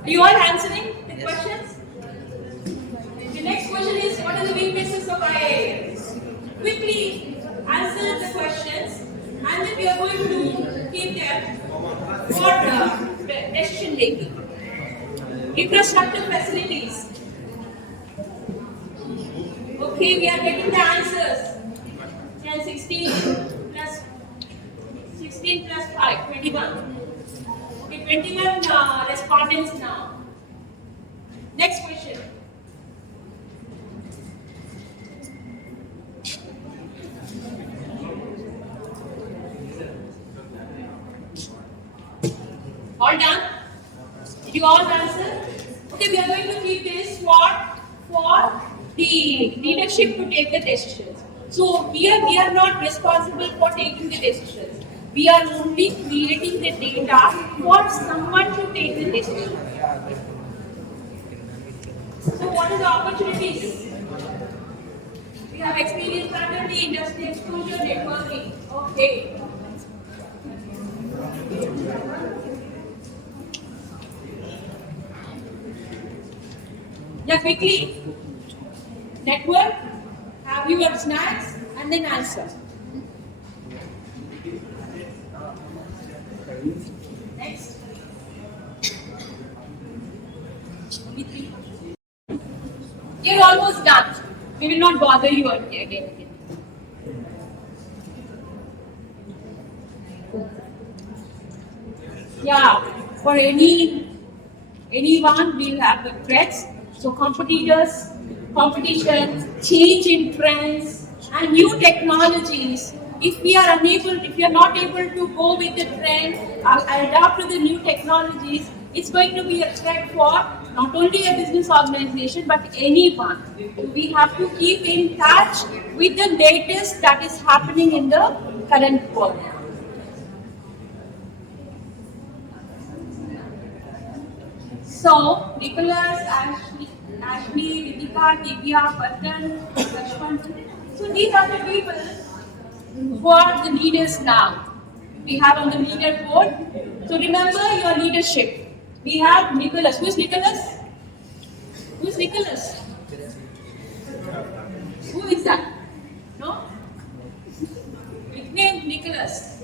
Are you all answering the questions? The next question is, what are the weaknesses of IIAM? Quickly answer the questions, and then we are going to keep them for decision making. Infrastructure facilities. Okay, we are getting the answers. 10, 16 plus 5, 21. Okay, 21 respondents now. Next question. All done? Did you all answer? Okay, we are going to keep this for the leadership to take the decisions. So we are not responsible for taking the decisions. We are only creating the data for someone to take the decision. So what are the opportunities? We have experienced faculty, industry exposure, networking. Okay. Yeah, quickly. Network, have your snacks, and then answer. Next. Only 3. You're almost done. We will not bother you again. Yeah, for anyone, we have the threats. So competitors, competition, change in trends, and new technologies. If we are not able to go with the trend, adapt to the new technologies, it's going to be a threat for not only a business organization but anyone. We have to keep in touch with the latest that is happening in the current world. So, Nicholas, Ashley, Vidika, Divya, Vardhan, Lakshman. So these are the people who are the leaders now. We have on the leaderboard. So remember your leadership. We have Nicholas. Who is Nicholas? Who is Nicholas? Who is that? No? Nickname Nicholas.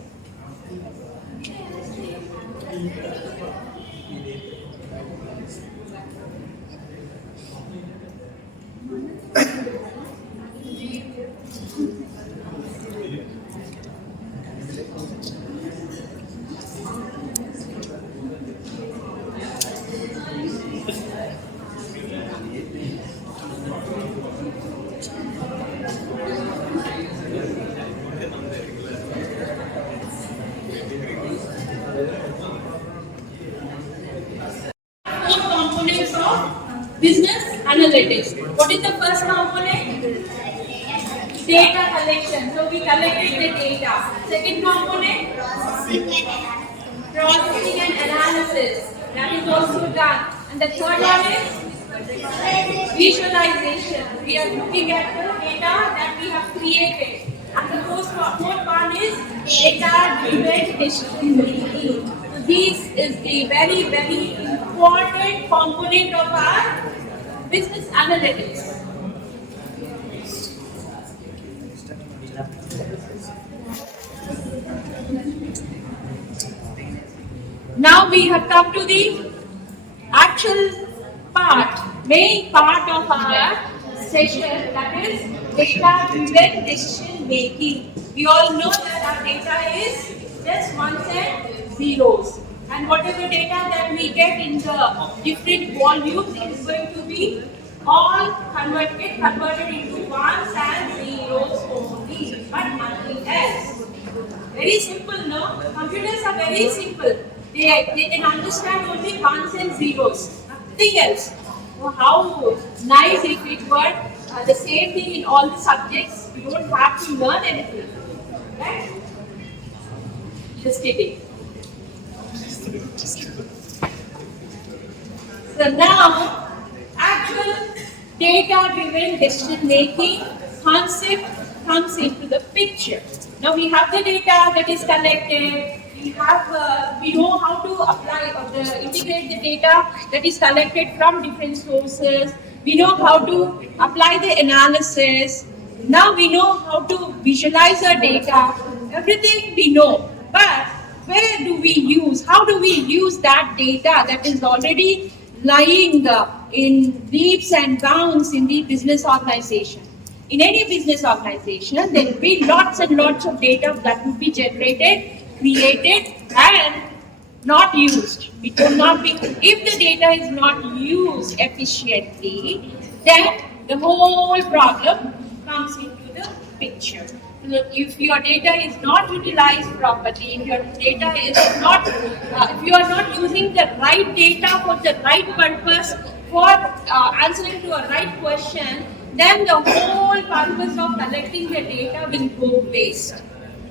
Components of business analytics. What is the first component? Data collection. So we collected the data. Second component? Processing and analysis. That is also done. And the third one is visualization. We are looking at the data that we have created. And the fourth one is data-driven decision making. This is the very, very important component of our business analytics. Now we have come to the actual main part of our session, that is data-driven decision making. We all know that our data is just ones and zeros. and whatever data that we get in the different volumes is going to be all converted into ones and zeros only, but nothing else. Very simple, no? Computers are very simple. They can understand only ones and zeros, nothing else. So how nice if it were the same thing in all the subjects. You don't have to learn anything, right? Just kidding. So now, actual data-driven decision-making concept comes into the picture. Now we have the data that is collected. We know how to apply or integrate the data that is collected from different sources. We know how to apply the analysis. Now we know how to visualize our data. Everything we know, but where do we use? How do we use that data that is already lying in leaps and bounds in the business organization? In any business organization, there will be lots and lots of data that will be generated, created, and not used. It will not be. If the data is not used efficiently, then the whole problem comes into the picture. If your data is not utilized properly, if your data is not, if you are not using the right data for the right purpose, for answering to a right question, then the whole purpose of collecting the data will go waste.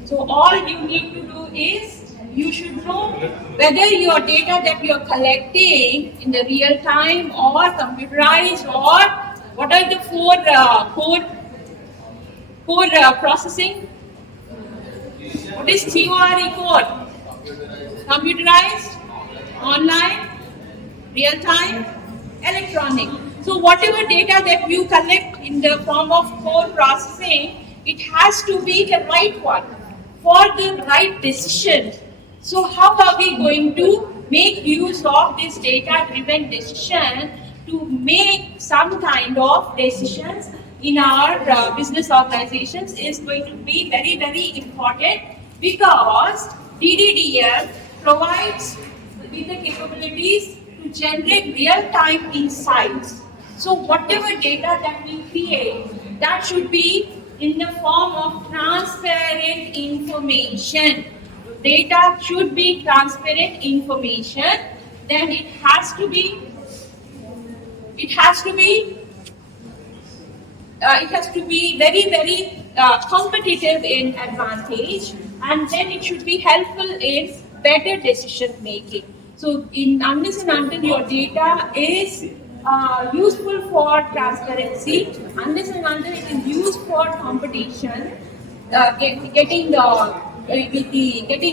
So all you need to do is, you should know whether your data that you are collecting in the real time or computerized, or what are the core processing. What is theory code? Computerized, online, real time, electronic. So whatever data that you collect in the form of core processing, it has to be the right one for the right decision. So how are we going to make use of this data-driven decision to make some kind of decisions in our business organizations is going to be very, very important, because DDDL provides with the capabilities to generate real-time insights. So whatever data that we create, that should be in the form of transparent information. Data should be transparent information. Then it has to be very, very competitive in advantage, and then it should be helpful in better decision making. So unless and until your data is useful for transparency, unless and until it is used for competition, getting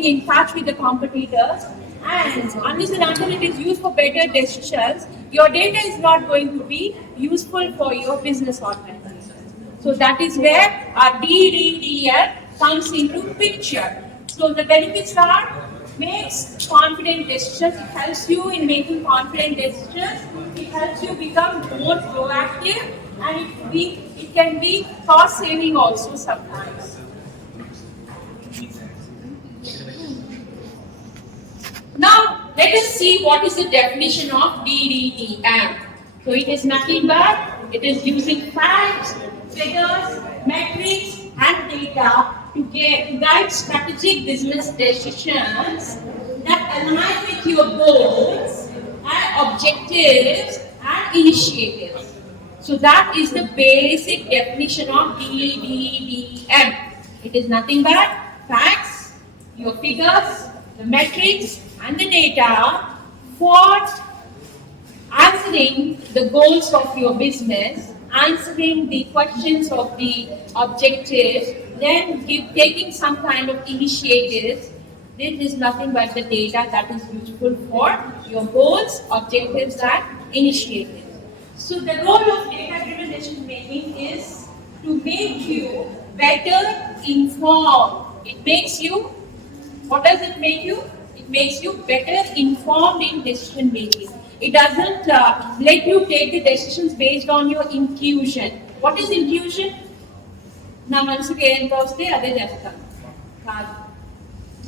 in touch with the competitors, and unless and until it is used for better decisions, your data is not going to be useful for your business organization. So that is where our DDDL comes into picture. So the benefits are, makes confident decisions. It helps you in making confident decisions. It helps you become more proactive, and it can be cost saving also sometimes. Now let us see what is the definition of DDDM. So it is nothing but, it is using facts, figures, metrics, and data to guide strategic business decisions that align with your goals and objectives and initiatives. So that is the basic definition of DDDM. It is nothing but facts, your figures, the metrics, and the data for answering the goals of your business, answering the questions of the objectives, then taking some kind of initiatives. This is nothing but the data that is useful for your goals, objectives, and initiatives. So the role of data-driven decision making is to make you better informed. It makes you, what does it make you? It makes you better informed in decision making. It doesn't let you take the decisions based on your intuition. What is intuition? నా మనసుకి ఏం తోస్తే అదే చేస్తాను కాదు.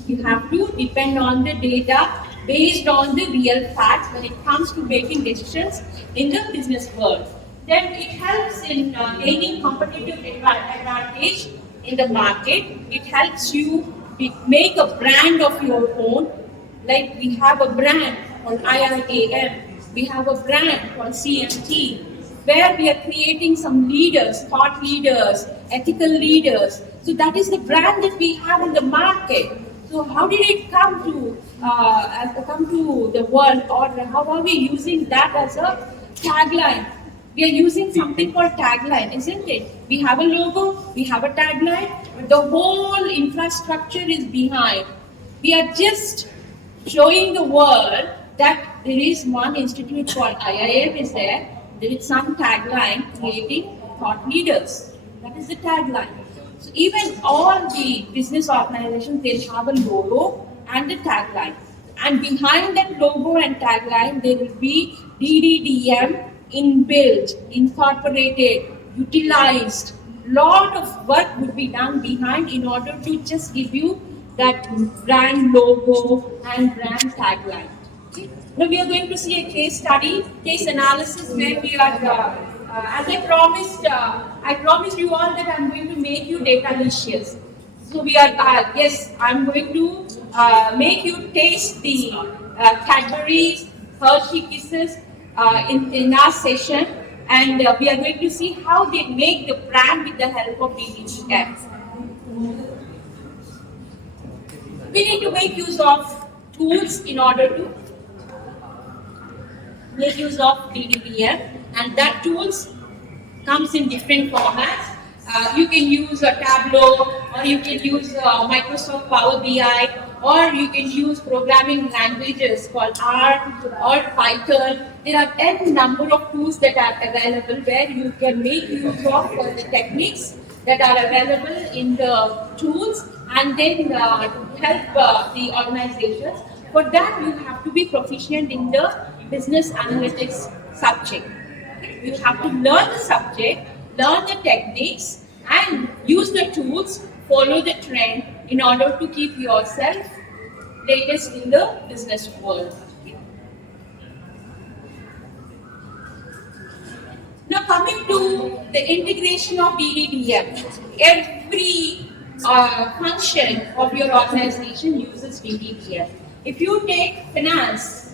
You have to depend on the data based on the real facts when it comes to making decisions in the business world. Then it helps in gaining competitive advantage in the market. It helps you make a brand of your own. Like we have a brand called IIAM, we have a brand called CMT, where we are creating some leaders, thought leaders, ethical leaders. So that is the brand that we have in the market. So how did it come to the world, or how are we using that as a tagline? We are using something called tagline, isn't it? We have a logo, we have a tagline, but the whole infrastructure is behind. We are just showing the world that there is one institute called IIM is there. There is some tagline creating thought leaders. That is the tagline. So even all the business organizations, they have a logo and a tagline. And behind that logo and tagline, there will be DDDM inbuilt, incorporated, utilized. Lot of work would be done behind in order to just give you that brand logo and brand tagline. Okay. Now we are going to see a case study, case analysis where we are, as I promised you all that I'm going to make you data-licious. So we are, yes, I'm going to make you taste the Cadbury's Hershey Kisses in our session, and we are going to see how they make the brand with the help of DDDM. We need to make use of tools in order to make use of DDDM, and that tools comes in different formats. You can use a Tableau, or you can use Microsoft Power BI, or you can use programming languages called R or Python. There are n number of tools that are available where you can make use of the techniques that are available in the tools, and then help the organizations. For that, you have to be proficient in the business analytics subject. You have to learn the subject, learn the techniques, and use the tools, follow the trend in order to keep yourself latest in the business world. Now coming to the integration of DDDM, every function of your organization uses DDDM. If you take finance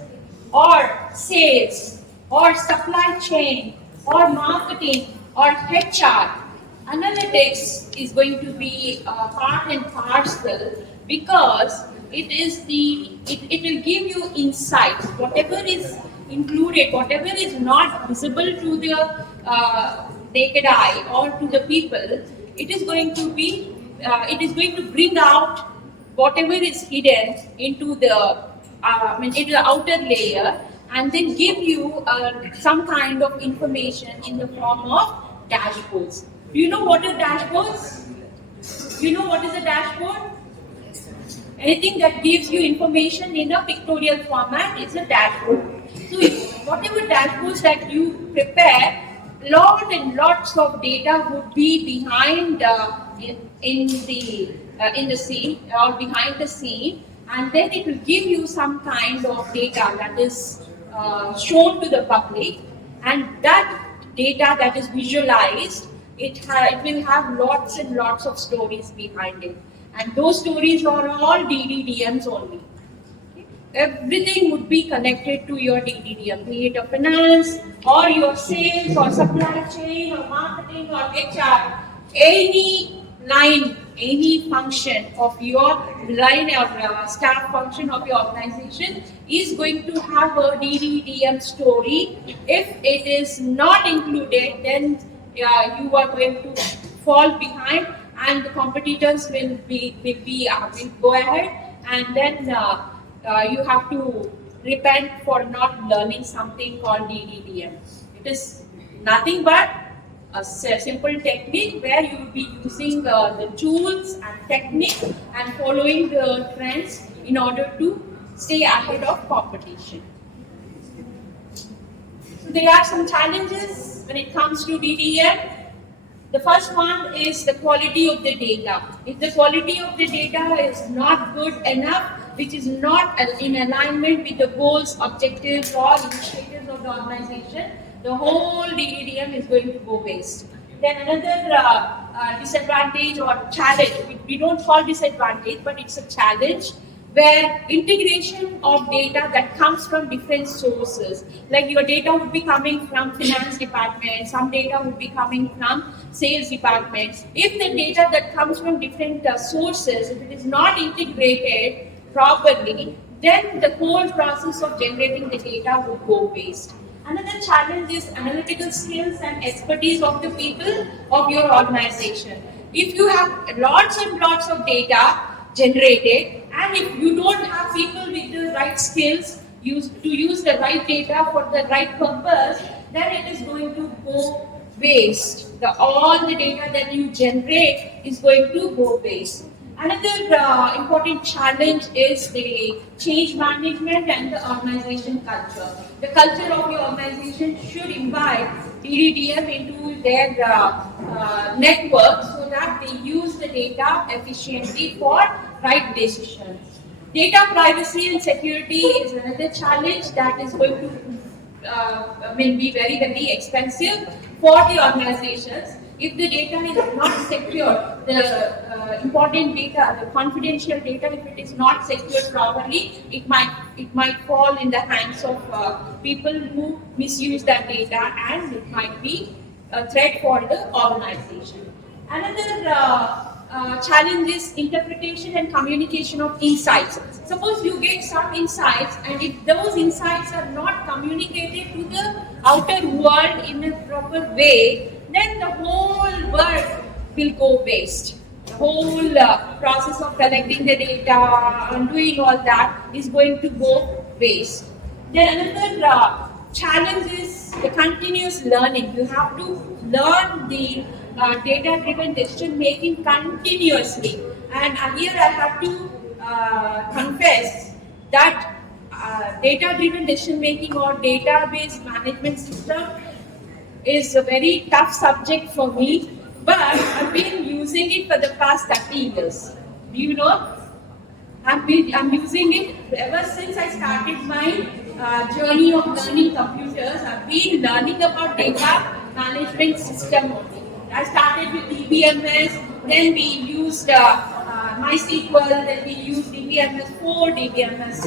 or sales or supply chain or marketing or HR, analytics is going to be part and parcel, because it will give you insights. Whatever is included, whatever is not visible to the naked eye or to the people, it is going to bring out whatever is hidden into the outer layer, and then give you some kind of information in the form of dashboards. Do you know what are dashboards? Do you know what is a dashboard? Anything that gives you information in a pictorial format is a dashboard. So whatever dashboards that you prepare, lots of data would be behind in the scene or behind the scene, and then it will give you some kind of data that is shown to the public, and that data that is visualized, it will have lots and lots of stories behind it, and those stories are all DDDMs only. Okay. Everything would be connected to your DDDM, be it a finance or your sales or supply chain or marketing or HR. Any line, any function of your line or staff function of your organization is going to have a DDDM story. If it is not included, then you are going to fall behind, and the competitors will go ahead, and then you have to repent for not learning something called DDDM. It is nothing but a simple technique where you will be using the tools and techniques and following the trends in order to stay ahead of competition. So there are some challenges when it comes to DDM. The first one is the quality of the data. If the quality of the data is not good enough, which is not in alignment with the goals, objectives, or initiatives of the organization, the whole DDDM is going to go waste. Then another disadvantage or challenge, we don't call disadvantage, but it's a challenge, where integration of data that comes from different sources, like your data would be coming from finance department, some data would be coming from sales departments. If the data that comes from different sources, if it is not integrated properly, then the whole process of generating the data would go waste. Another challenge is analytical skills and expertise of the people of your organization. If you have lots and lots of data generated, and if you don't have people with the right skills to use the right data for the right purpose, then it is going to go waste. All the data that you generate is going to go waste. Another important challenge is the change management and the organization culture. The culture of your organization should invite DDDM into their network so that they use the data efficiently for right decisions. Data privacy and security is another challenge that is going to will be very, very expensive for the organizations. If the data is not secure, the important data, the confidential data, if it is not secured properly, it might fall in the hands of people who misuse that data, and it might be a threat for the organization. Another challenge is interpretation and communication of insights. Suppose you get some insights, and if those insights are not communicated to the outer world in a proper way, then the whole work will go waste. The whole process of collecting the data and doing all that is going to go waste. Then another challenge is the continuous learning. You have to learn the data-driven decision making continuously. And here I have to confess that data-driven decision making or database management system is a very tough subject for me, but I've been using it for the past 30 years. Do you know? I'm using it ever since I started my journey of learning computers. I've been learning about data management system. I started with DBMS, then we used MySQL, then we used DBMS 4, DBMS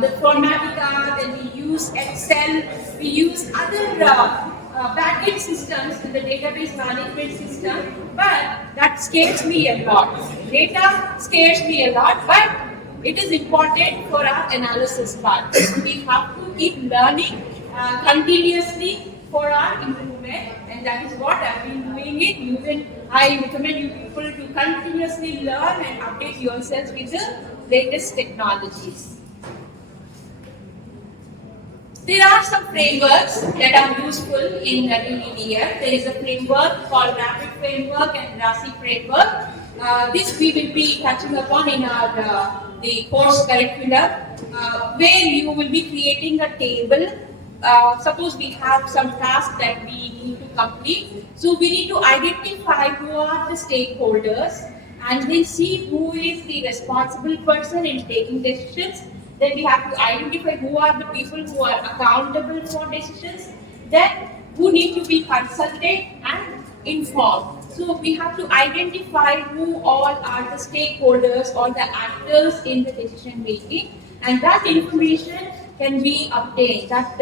the Informatica, then we used Excel, we used other backend systems in the database management system, but that scares me a lot. Data scares me a lot, but it is important for our analysis part. We have to keep learning continuously for our improvement, and that is what I've been doing it. I recommend you people to continuously learn and update yourselves with the latest technologies. There are some frameworks that are useful in DDDM. There is a framework called Rapid Framework and RASI Framework. This we will be touching upon in our the course curriculum, where you will be creating a table. Suppose we have some tasks that we need to complete. So we need to identify who are the stakeholders and then see who is the responsible person in taking decisions. Then we have to identify who are the people who are accountable for decisions. Then who need to be consulted and informed. So we have to identify who all are the stakeholders or the actors in the decision making, and that information can be obtained. That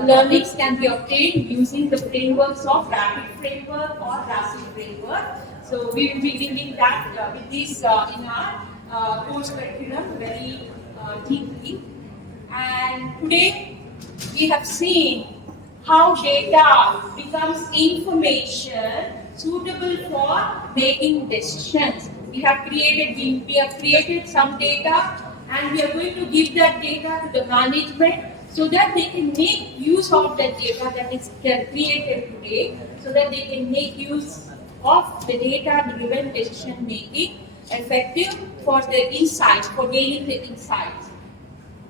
learnings can be obtained using the frameworks of Rapid Framework or RASI Framework. So we will be linking that with this in our course curriculum very deeply. And today we have seen how data becomes information suitable for making decisions. We have created some data, and we are going to give that data to the management so that they can make use of that data that is created today, so that they can make use of the data-driven decision making effective for the insights, for gaining the insights.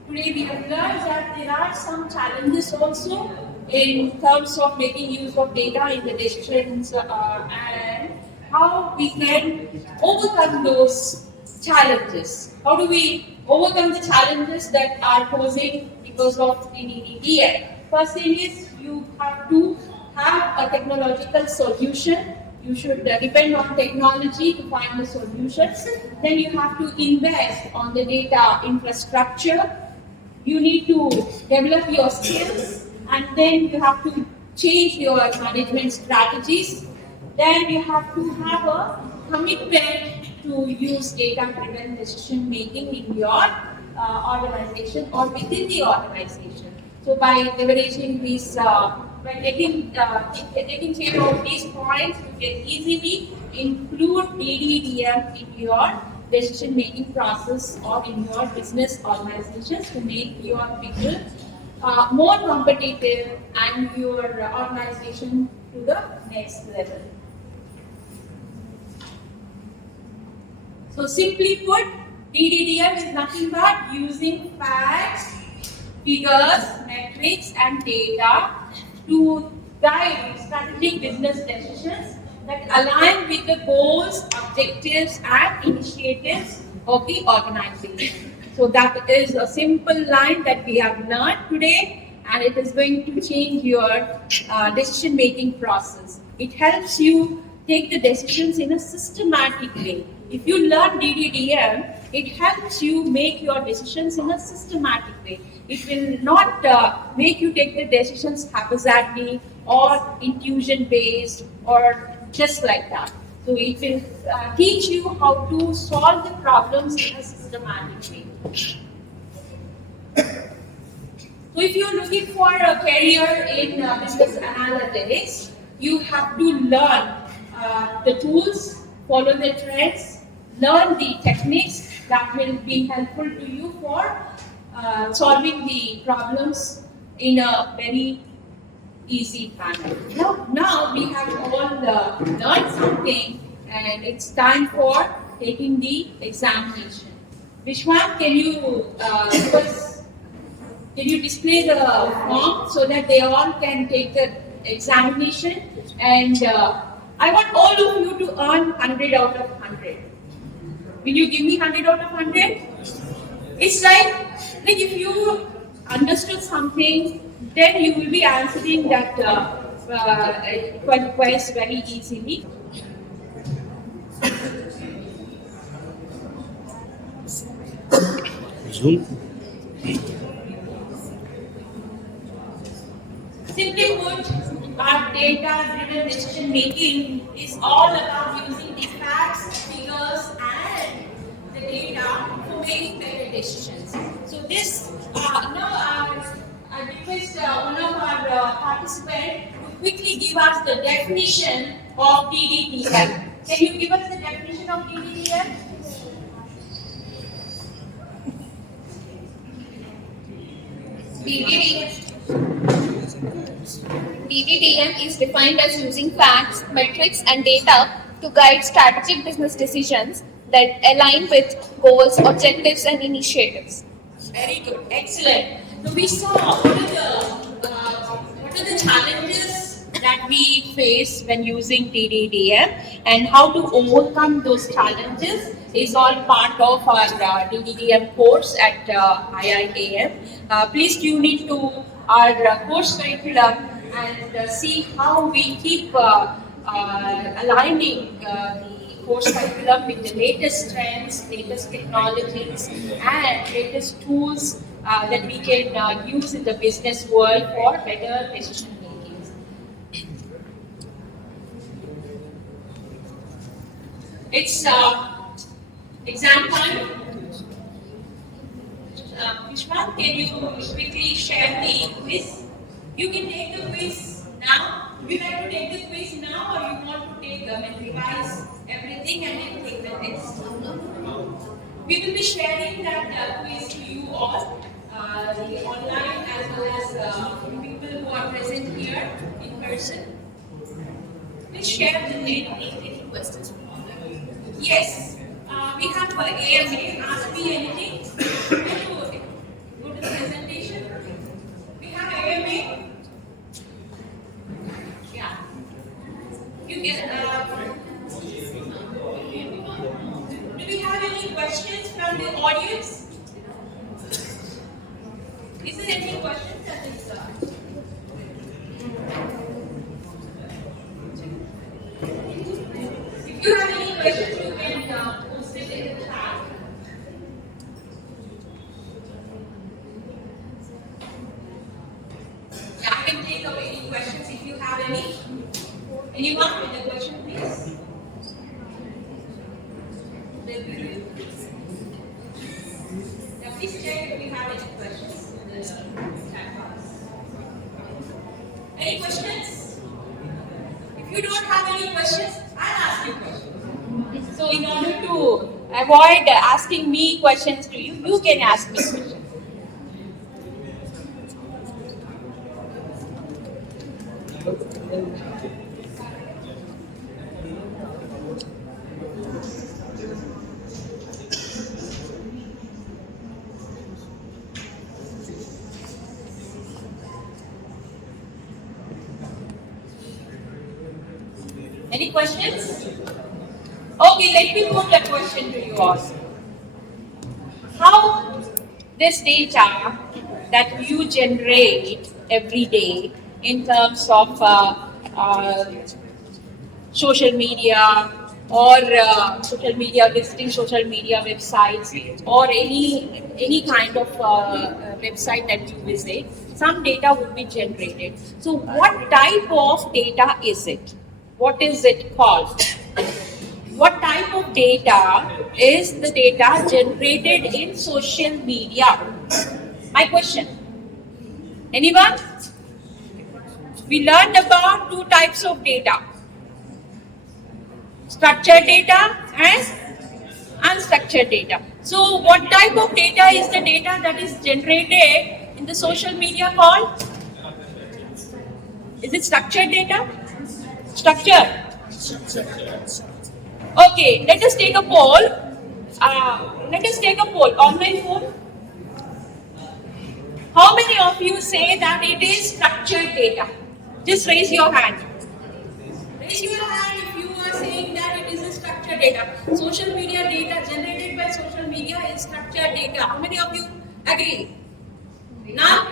Today we have learned that there are some challenges also in terms of making use of data in the decisions and how we can overcome those challenges. How do we overcome the challenges that are posing because of DDDM? First thing is you have to have a technological solution. You should depend on technology to find the solutions. Then you have to invest on the data infrastructure. You need to develop your skills, and then you have to change your management strategies. Then you have to have a commitment to use data-driven decision making in your organization or within the organization. So by leveraging these, by taking care of these points, you can easily include DDDM in your decision making process or in your business organizations to make your people more competitive and your organization to the next level. So simply put, DDDM is nothing but using facts, figures, metrics and data to guide strategic business decisions that align with the goals, objectives and initiatives of the organization. So that is a simple line that we have learned today, and it is going to change your decision making process. It helps you take the decisions in a systematic way. If you learn DDDM, it helps you make your decisions in a systematic way. It will not make you take the decisions haphazardly or intuition based or just like that. So it will teach you how to solve the problems in a systematic way. So if you're looking for a career in business analytics, you have to learn the tools, follow the trends, learn the techniques that will be helpful to you for solving the problems in a very easy manner. Now we have all learned something, and it's time for taking the examination. Vishwan, can you display the form so that they all can take the examination? And I want all of you to earn 100 out of 100. Will you give me 100 out of 100? It's like if you understood something, then you will be answering that quest very easily. Zoom. Simply put, our data-driven decision making is all about using the facts, figures, and the data to make better decisions. So this, now I request one of our participants to quickly give us the definition of DDDM. Can you give us the definition of DDDM? DDDM is defined as using facts, metrics, and data to guide strategic business decisions that align with goals, objectives, and initiatives. Very good, excellent. So we saw what are the challenges that we face when using DDDM, and how to overcome those challenges is all part of our DDDM course at IIAM. Please tune into our course curriculum and see how we keep aligning the course curriculum with the latest trends, latest technologies, and latest tools that we can use in the business world for better decision making. It's exam time. Vishwan, can you quickly share the quiz? You can take the quiz now. Would you like to take the quiz now, or you want to take and revise everything and then take the test? We will be sharing that quiz to you all, the online as well as people who are present here in person. Please share the any questions. Yes, we have AMA. Ask me anything. Go to the presentation. We have AMA. Yeah. You can. Do we have any questions? any questions at this If you have any questions, you can post it in the chat. Yeah, I can take up any questions if you have any. Anyone with a question, please? Now, please check if you have any questions in the chat box. Any questions? If you don't have any questions, I'll ask you questions. So, in order to avoid asking me questions to you, you can ask me questions. Any questions? Okay, let me put a question to you all. How this data that you generate every day in terms of social media or visiting social media websites or any kind of website that you visit, some data would be generated. So what type of data is it? What is it called? What type of data is the data generated in social media? My question. Anyone? We learned about two types of data. Structured data and unstructured data. So what type of data is the data that is generated in the social media called? Is it structured data? Structured. Okay, let us take a poll. Online poll. How many of you say that it is structured data? Just raise your hand. Raise your hand if you are saying that it is a structured data. Social media data generated by social media is structured data. How many of you agree? None?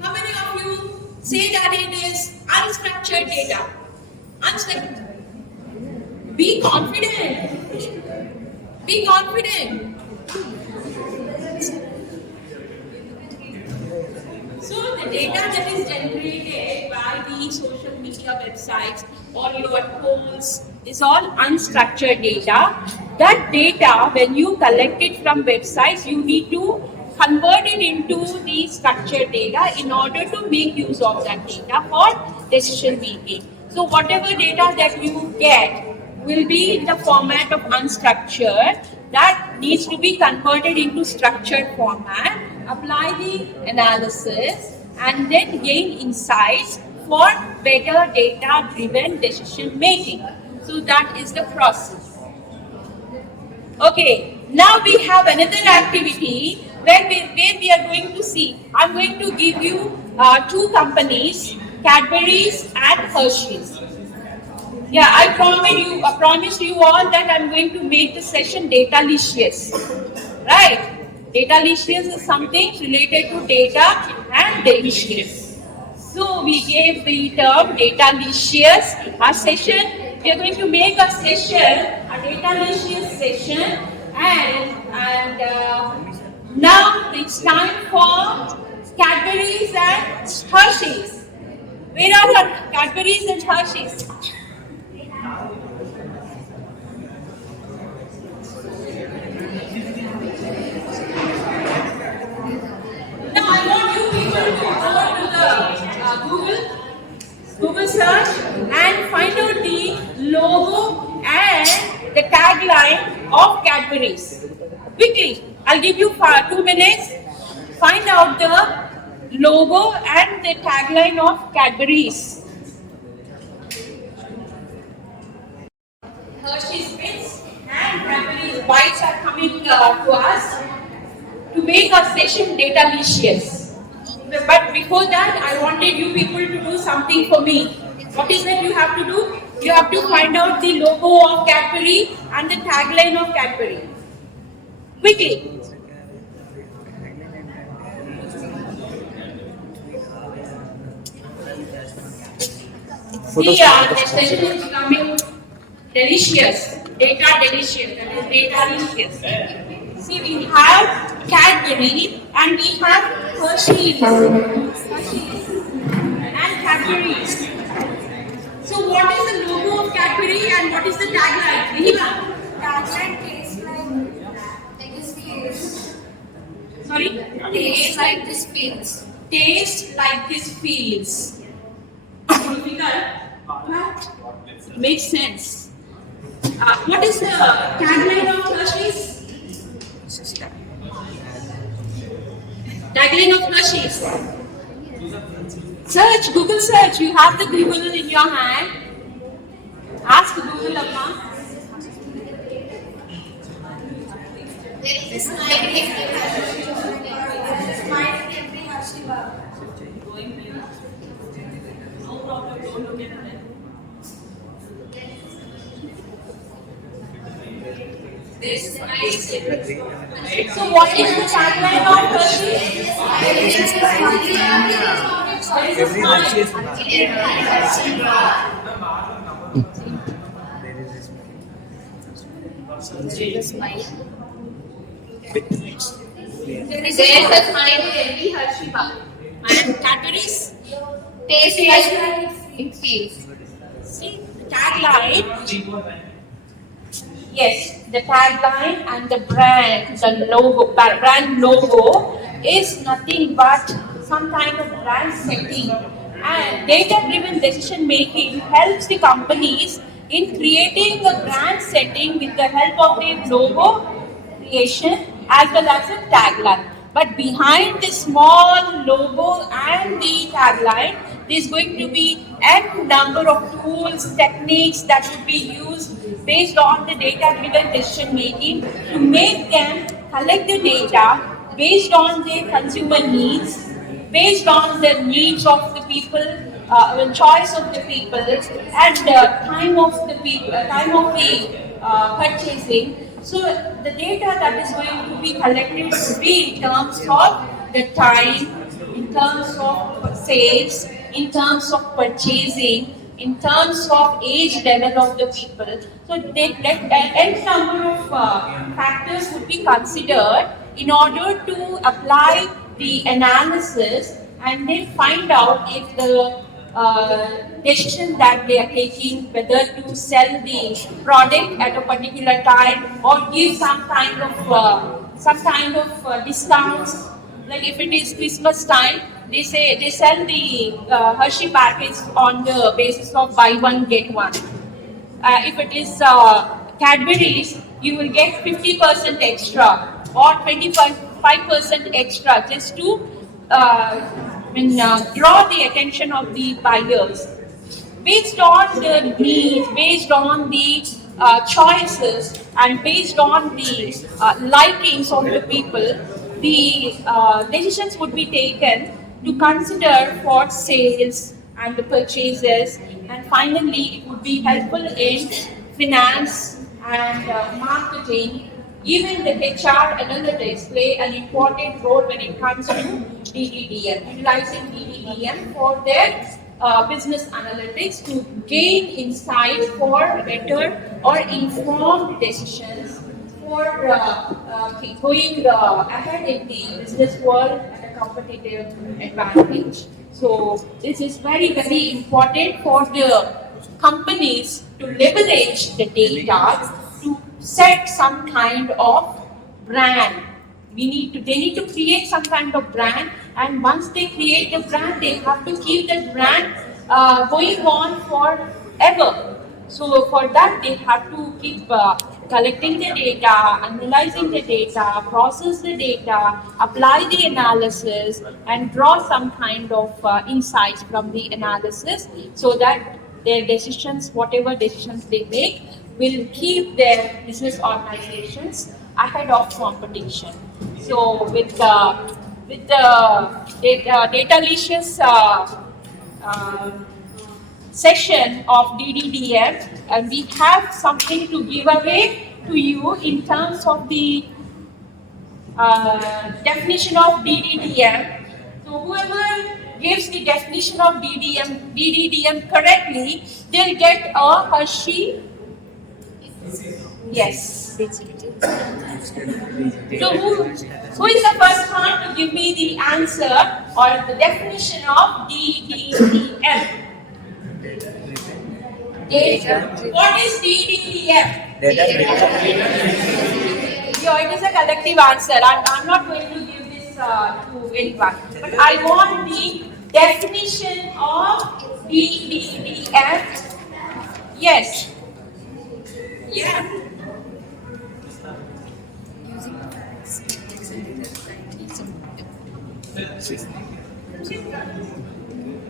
How many of you say that it is unstructured data? Unstructured. Be confident. Be confident. So the data that is generated by the social media websites or your polls is all unstructured data. That data, when you collect it from websites, you need to convert it into the structured data in order to make use of that data for decision making. So whatever data that you get will be in the format of unstructured, that needs to be converted into structured format, apply the analysis and then gain insights for better data driven decision making. So that is the process. Okay, now we have another activity where we are going to see. I'm going to give you two companies, Cadbury's and Hershey's. Yeah, I promised you all that I'm going to make the session datalicious. Right? Datalicious is something related to data and delicious. So we gave the term datalicious. Our session, we are going to make a session, a datalicious session, and now it's time for Cadbury's and Hershey's. Where are the Cadbury's and Hershey's? Now I want you people to go to the Google search and find out the logo and the tagline of Cadbury's. Quickly, I'll give you 2 minutes. Find out the logo and the tagline of Cadbury's. Hershey's Bits and Cadbury's Bites are coming to us to make our session datalicious. But before that, I wanted you people to do something for me. What is that you have to do? You have to find out the logo of Cadbury and the tagline of Cadbury. Quickly. The session is becoming delicious, data delicious, that is data delicious. See, we have Cadbury and we have Hershey's and Cadbury's. So what is the logo of Cadbury and what is the tagline? Anyone? Tagline tastes like this feels. Sorry? Tastes like this feels. Taste like this feels. Difficult, but it makes sense. What is the tagline of Hershey's? Tagline of Hershey's. Search, Google search. You have the Google in your hand. Ask Google, Amma. There is a smile in Every Hershey bar. No problem, don't look at it. This nice. So what is the tagline of Hershey's? There is a smile in every Hershey bar. And Cadbury's? Taste like it feels. See, the tagline. Yes, the tagline and the brand logo is nothing but some kind of brand setting. And data-driven decision making helps the companies in creating a brand setting with the help of the logo creation as well as a tagline. But behind the small logo and the tagline, there's going to be n number of tools, techniques that would be used based on the data-driven decision making to make them collect the data based on their consumer needs, based on the needs of the people, choice of the people, and time of the purchasing. So the data that is going to be collected will be in terms of the time, in terms of sales, in terms of purchasing, in terms of age level of the people. So n number of factors would be considered in order to apply the analysis and then find out if the decision that they are taking, whether to sell the product at a particular time or give some kind of discounts. Like if it is Christmas time, they sell the Hershey package on the basis of buy one get one. If it is Cadbury's, you will get 50% extra or 25% extra just to draw the attention of the buyers. Based on the needs, based on the choices, and based on the likings of the people, the decisions would be taken to consider for sales and the purchases, and finally it would be helpful in finance and marketing. Even the HR analytics play an important role when it comes to DDDM, utilizing DDDM for their business analytics to gain insights for better or informed decisions for going ahead in the business world at a competitive advantage. So this is very, very important for the companies to leverage the data to set some kind of brand. They need to create some kind of brand, and once they create the brand, they have to keep that brand going on forever. So for that, they have to keep collecting the data, analyzing the data, process the data, apply the analysis, and draw some kind of insights from the analysis, so that their decisions, whatever decisions they make, will keep their business organizations ahead of competition. So with the Datalicious session of DDDM, and we have something to give away to you in terms of the definition of DDDM. So whoever gives the definition of DDDM correctly, they'll get a Hershey. Yes. So who is the first one to give me the answer or the definition of DDDM? What is DDDM? It is a collective answer. I'm not going to give this to anyone. But I want the definition of DDDM. Yes. Yeah.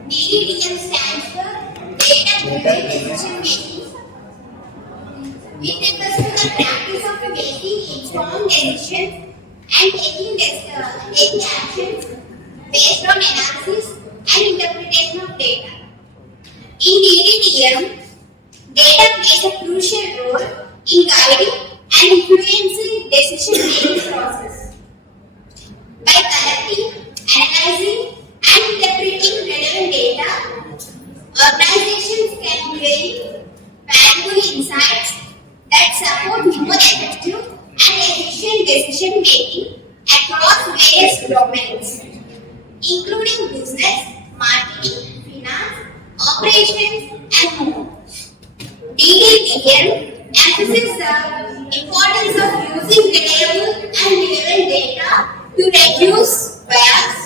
DDDM stands for Data-Driven Decision Making. It refers to the practice of making informed decisions and taking actions based on analysis and interpretation of data. In DDDM, data plays a crucial role in guiding and influencing decision-making process. By collecting, analyzing, and interpreting relevant data, organizations can gain valuable insights that support more effective and efficient decision making across various domains, including business, marketing, finance, operations, and more. DDDM emphasizes the importance of using reliable and relevant data to reduce bias,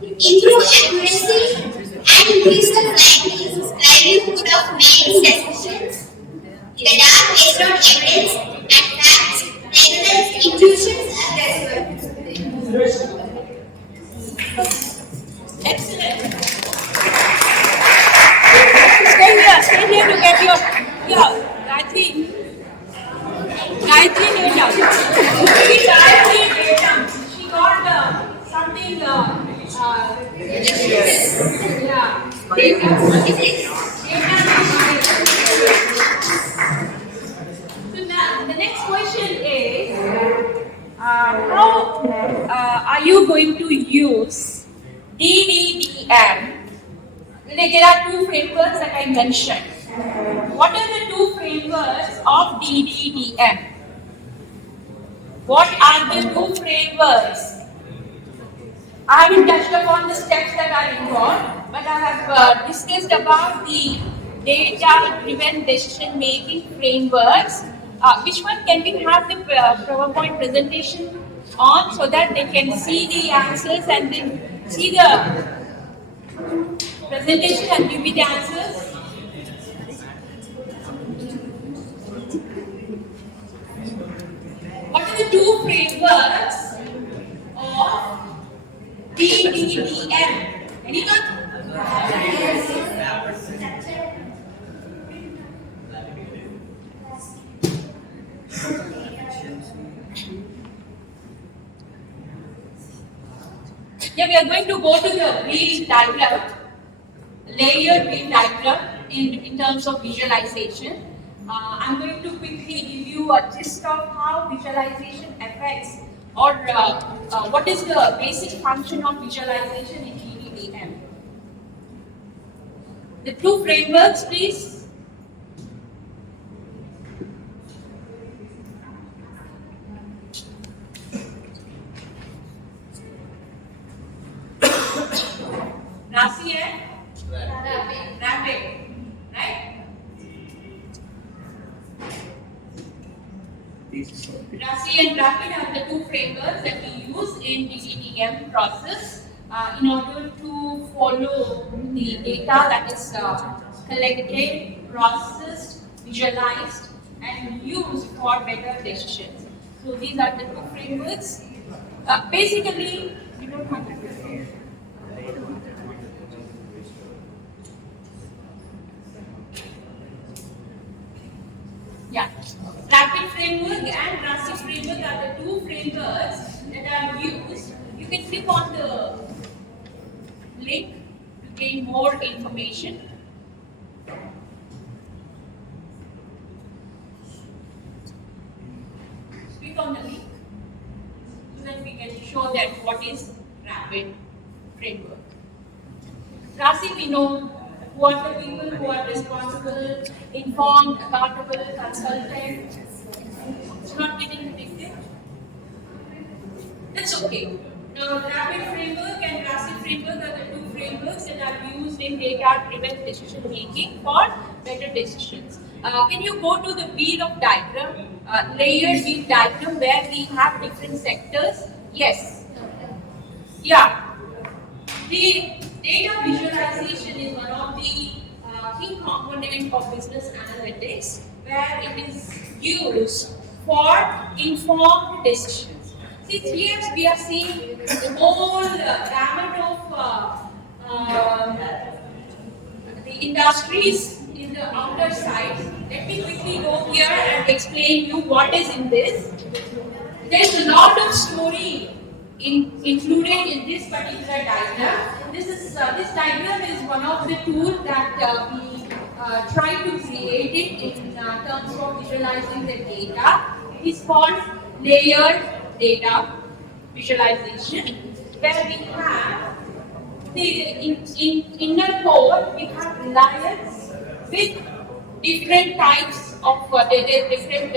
improve accuracy, and increase the likelihood of making decisions. The data based on evidence and facts rather than intuitions and guesswork. Excellent. Stay here to get your Gayatri data. Gayatri data. She got something. Data. So now the next question is, how are you going to use DDDM? There are two frameworks that I mentioned. What are the two frameworks of DDDM? What are the two frameworks? I haven't touched upon the steps that are involved, but I have discussed about the data-driven decision-making frameworks. Which one can we have the PowerPoint presentation on so that they can see the answers and then see the presentation and give me the answers? What are the two frameworks of DDDM? Anyone? Yeah, we are going to go to the wheel diagram, layered wheel diagram in terms of visualization. I'm going to quickly give you a gist of how visualization affects or what is the basic function of visualization in DDDM. The two frameworks, please. Rasi and Rapid, right? Rasi and Rapid are the two frameworks that we use in DDDM process in order to follow the data that is collected, processed, visualized, and used for better decisions. So these are the two frameworks. Basically, we don't have to. Yeah, Rapid framework and Rasi framework are the two frameworks that are used. You can click on the link to gain more information. Click on the link so that we can show that what is Rapid framework. Rasi, we know who are the people who are responsible, informed, accountable, consultant. It's not getting depicted. That's okay. Now, Rapid framework and Rasi framework are the two frameworks that are used in data-driven decision making for better decisions. Can you go to the wheel of diagram, layered wheel diagram where we have different sectors? Yes. Yeah. The data visualization is one of the key components of business analytics where it is used for informed decisions. See, here we are seeing the whole gamut of the industries in the outer side. Let me quickly go here and explain you what is in this. There's a lot of story included in this particular diagram. This diagram is one of the tools that we try to create it in terms of visualizing the data. It is called layered data visualization, where we have in inner core we have reliance with different types of different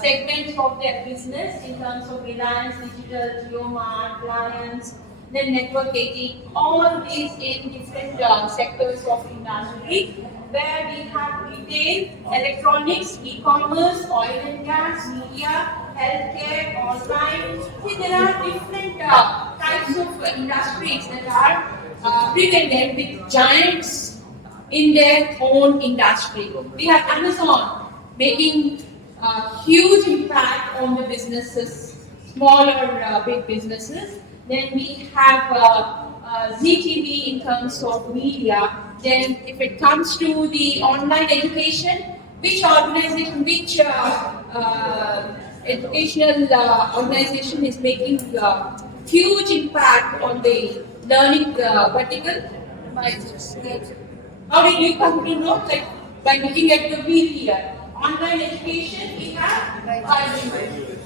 segments of their business in terms of Reliance Digital, JioMart, Reliance, then Network 18, all these in different sectors of industry where we have retail, electronics, e-commerce, oil and gas, media, healthcare, online. See, there are different types of industries that are prevalent with giants in their own industry. We have Amazon making huge impact on the businesses, small or big businesses. Then we have ZTV in terms of media. Then if it comes to the online education, which organization, which educational organization is making huge impact on the learning vertical? How did you come to know? Like by looking at the wheel here. Online education, we have biology.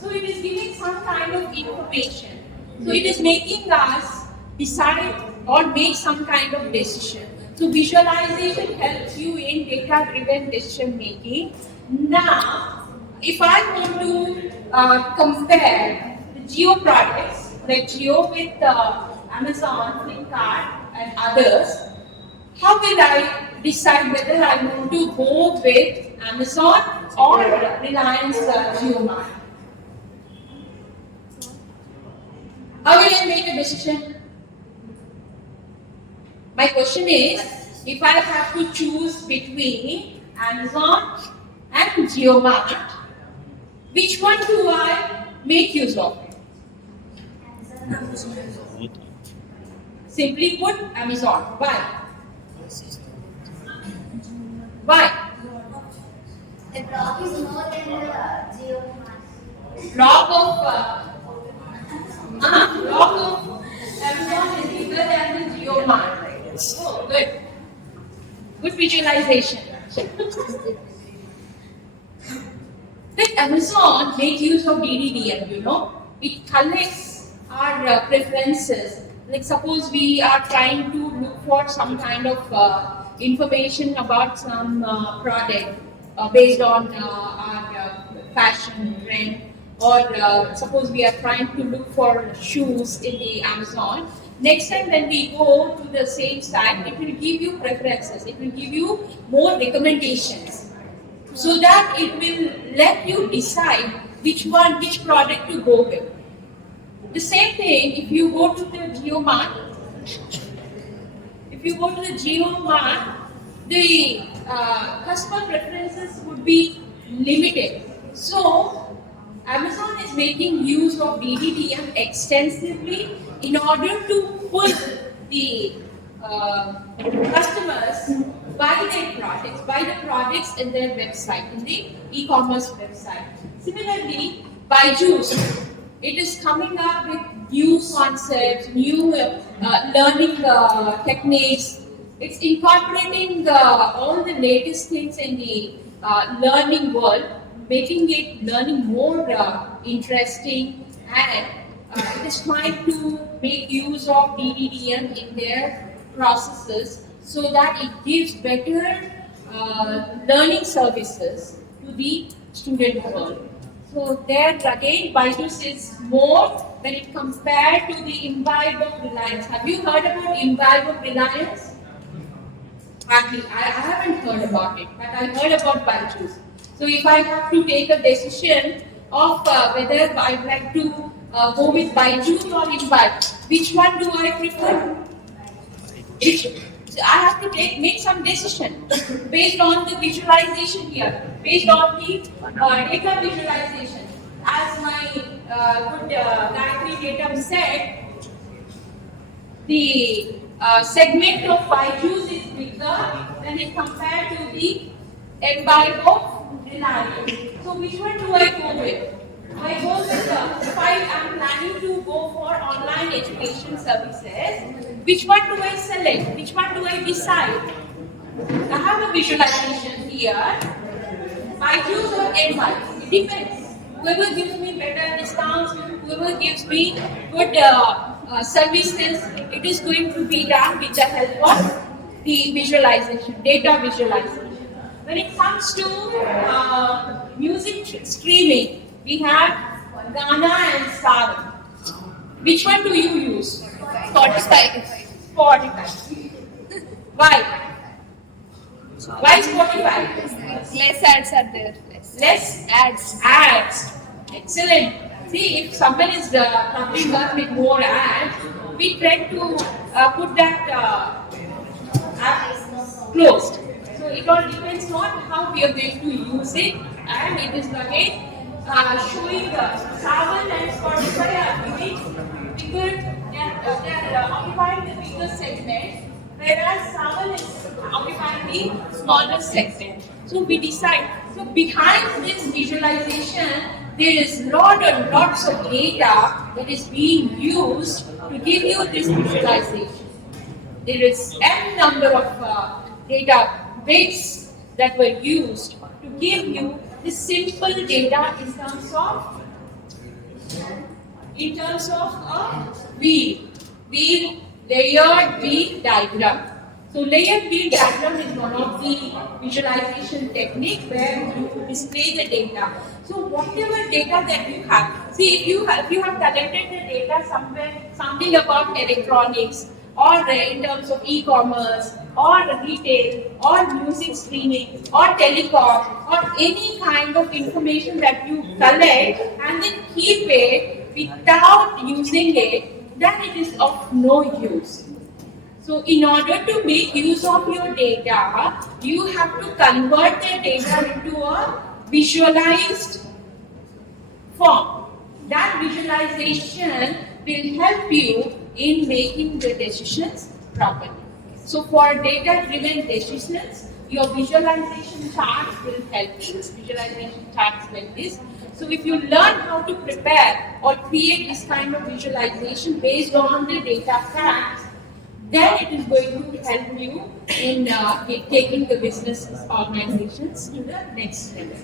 So it is giving some kind of information. So it is making us decide or make some kind of decision. So visualization helps you in data-driven decision making. Now, if I want to compare the Jio products, like Jio with Amazon, Flipkart, and others, how will I decide whether I want to go with Amazon or Reliance JioMart? How will I make a decision? My question is, if I have to choose between Amazon and JioMart, which one do I make use of? Simply put, Amazon. Why? Why? The block is more than the JioMart. Block of Amazon is bigger than the JioMart. Oh, good. Good visualization. Let Amazon make use of DDDM, you know. It collects our preferences. Like suppose we are trying to look for some kind of information about some product based on our fashion trend, or suppose we are trying to look for shoes in the Amazon. Next time when we go to the same site, it will give you preferences, it will give you more recommendations, so that it will let you decide which product to go with. The same thing if you go to the JioMart. If you go to the JioMart, the customer preferences would be limited. So, Amazon is making use of DDDM extensively in order to pull the customers buy the products in their website, in the e-commerce website. Similarly, Byju's, it is coming up with new concepts, new learning techniques. It's incorporating all the latest things in the learning world, making it learning more interesting and it is trying to make use of DDDM in their processes so that it gives better learning services to the student world. So there again, Byju's is more when it compared to the imbibe of reliance. Have you heard about imbibe of reliance? Hardly. I haven't heard about it, but I heard about Byju's. So if I have to take a decision of whether I'd like to go with Byju's or imbibe, which one do I prefer? So I have to make some decision based on the visualization here, based on the data visualization. As my good Gayatri Datum said, the segment of Byju's is bigger when it compared to the imbibe of Reliance. So which one do I go with? I go with if I am planning to go for online education services, which one do I select? Which one do I decide? I have a visualization here. Byju's or imbibe? It depends. Whoever gives me better discounts, whoever gives me good services, it is going to be done with the help of the visualization, data visualization. When it comes to music streaming, we have Ghana and Saavn. Which one do you use? Spotify. Spotify. Why? Why Spotify? Less ads are there. Less Ads. ads. Excellent. See, if someone is covering us with more ads, we try to put that app closed. So it all depends on how we are going to use it, and it is again showing Saavn and Spotify are giving bigger, they are occupying the bigger segment, whereas Saavn is occupying the smaller segment. So we decide. So behind this visualization, there is lots of data that is being used to give you this visualization. There is n number of data bits that were used to give you this simple data in terms of a wheel layered wheel diagram. So layered wheel diagram is one of the visualization technique where you display the data. So whatever data that you have, see if you have collected the data somewhere, something about electronics, or in terms of e-commerce, or retail, or music streaming, or telecom, or any kind of information that you collect and then keep it without using it, then it is of no use. So in order to make use of your data, you have to convert the data into a visualized form. That visualization will help you in making the decisions properly. So for data-driven decisions, your visualization charts will help you. Visualization charts like this. So if you learn how to prepare or create this kind of visualization based on the data facts, then it is going to help you in taking the business organizations to the next level.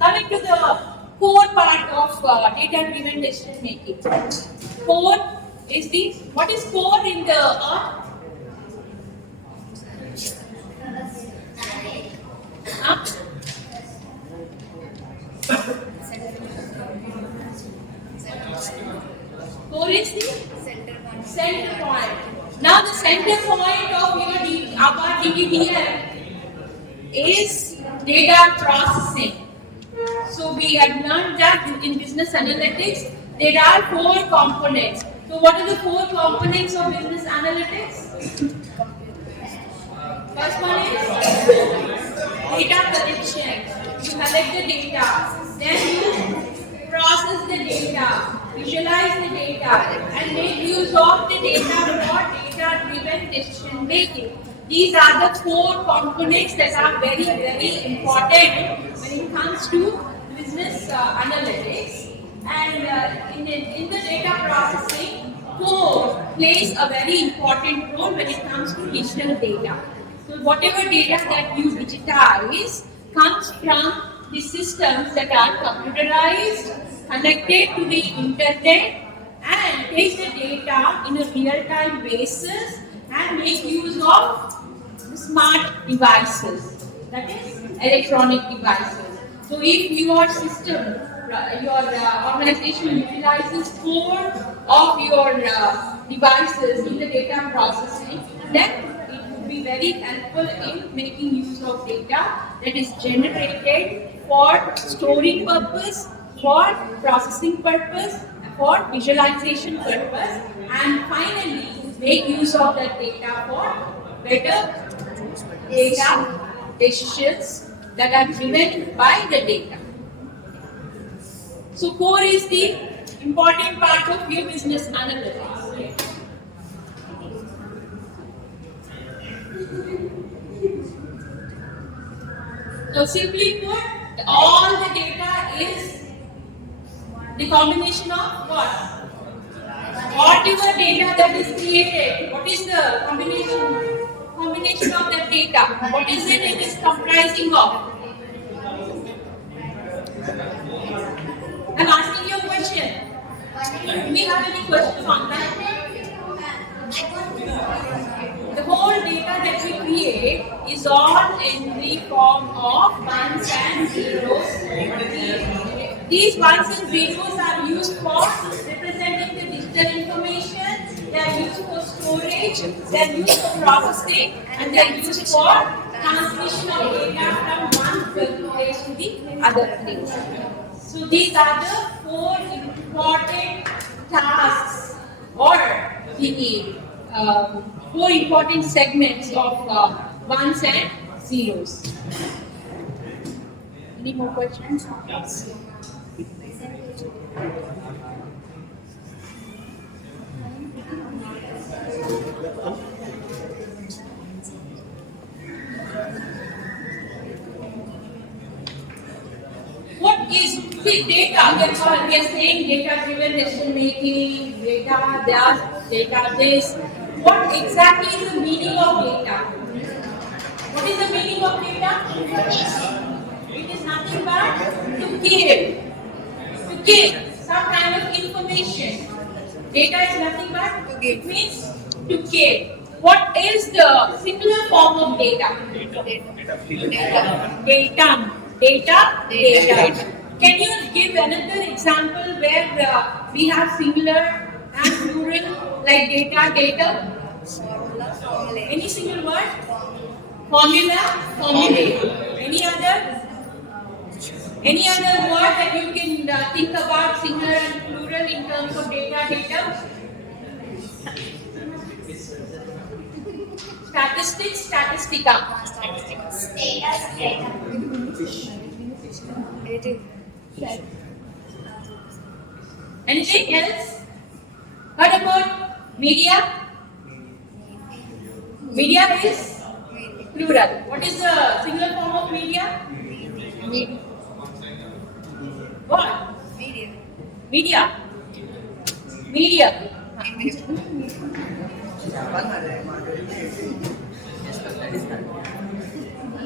Coming to the core part of data-driven decision making. Core is the, what is core in the earth? Huh? Core is the center point. Now the center point of our DDDM is data processing. So we had learned that in business analytics, there are 4 components. So what are the 4 components of business analytics? First one is data collection. You collect the data, then you process the data, visualize the data, and make use of the data for data-driven decision making. These are the 4 components that are very, very important when it comes to business analytics. And in the data processing, core plays a very important role when it comes to digital data. So whatever data that you digitize comes from the systems that are computerized, connected to the internet, and take the data in a real-time basis and make use of smart devices, that is electronic devices. So if your system, your organization utilizes 4 of your devices in the data processing, then it would be very helpful in making use of data that is generated for storing purpose, for processing purpose, for visualization purpose, and finally make use of that data for better data decisions that are driven by the data. So core is the important part of your business analytics. So simply put, all the data is the combination of what? Whatever data that is created, what is the combination of that data? What is it is comprising of? I'm asking you a question. Do we have any questions on that? The whole data that we create is all in the form of ones and zeros. These ones and zeros are used for representing the digital information, they are used for storage, they are used for processing, and they are used for transmission of data from one place to the other place. So these are the 4 important tasks or the 4 important segments of ones and zeros. Any more questions? Yes. What is the data? We are saying data-driven decision making, data this. What exactly is the meaning of data? What is the meaning of data? It is nothing but to give some kind of information. Data is nothing but to give. It means to give. What is the singular form of data? Data. Can you give another example where we have singular and plural like data? Any single word? Formula. Any other word that you can think about singular and plural in terms of data? Statistica. Anything else? What about media? Media is plural. What is the singular form of media? What? Media.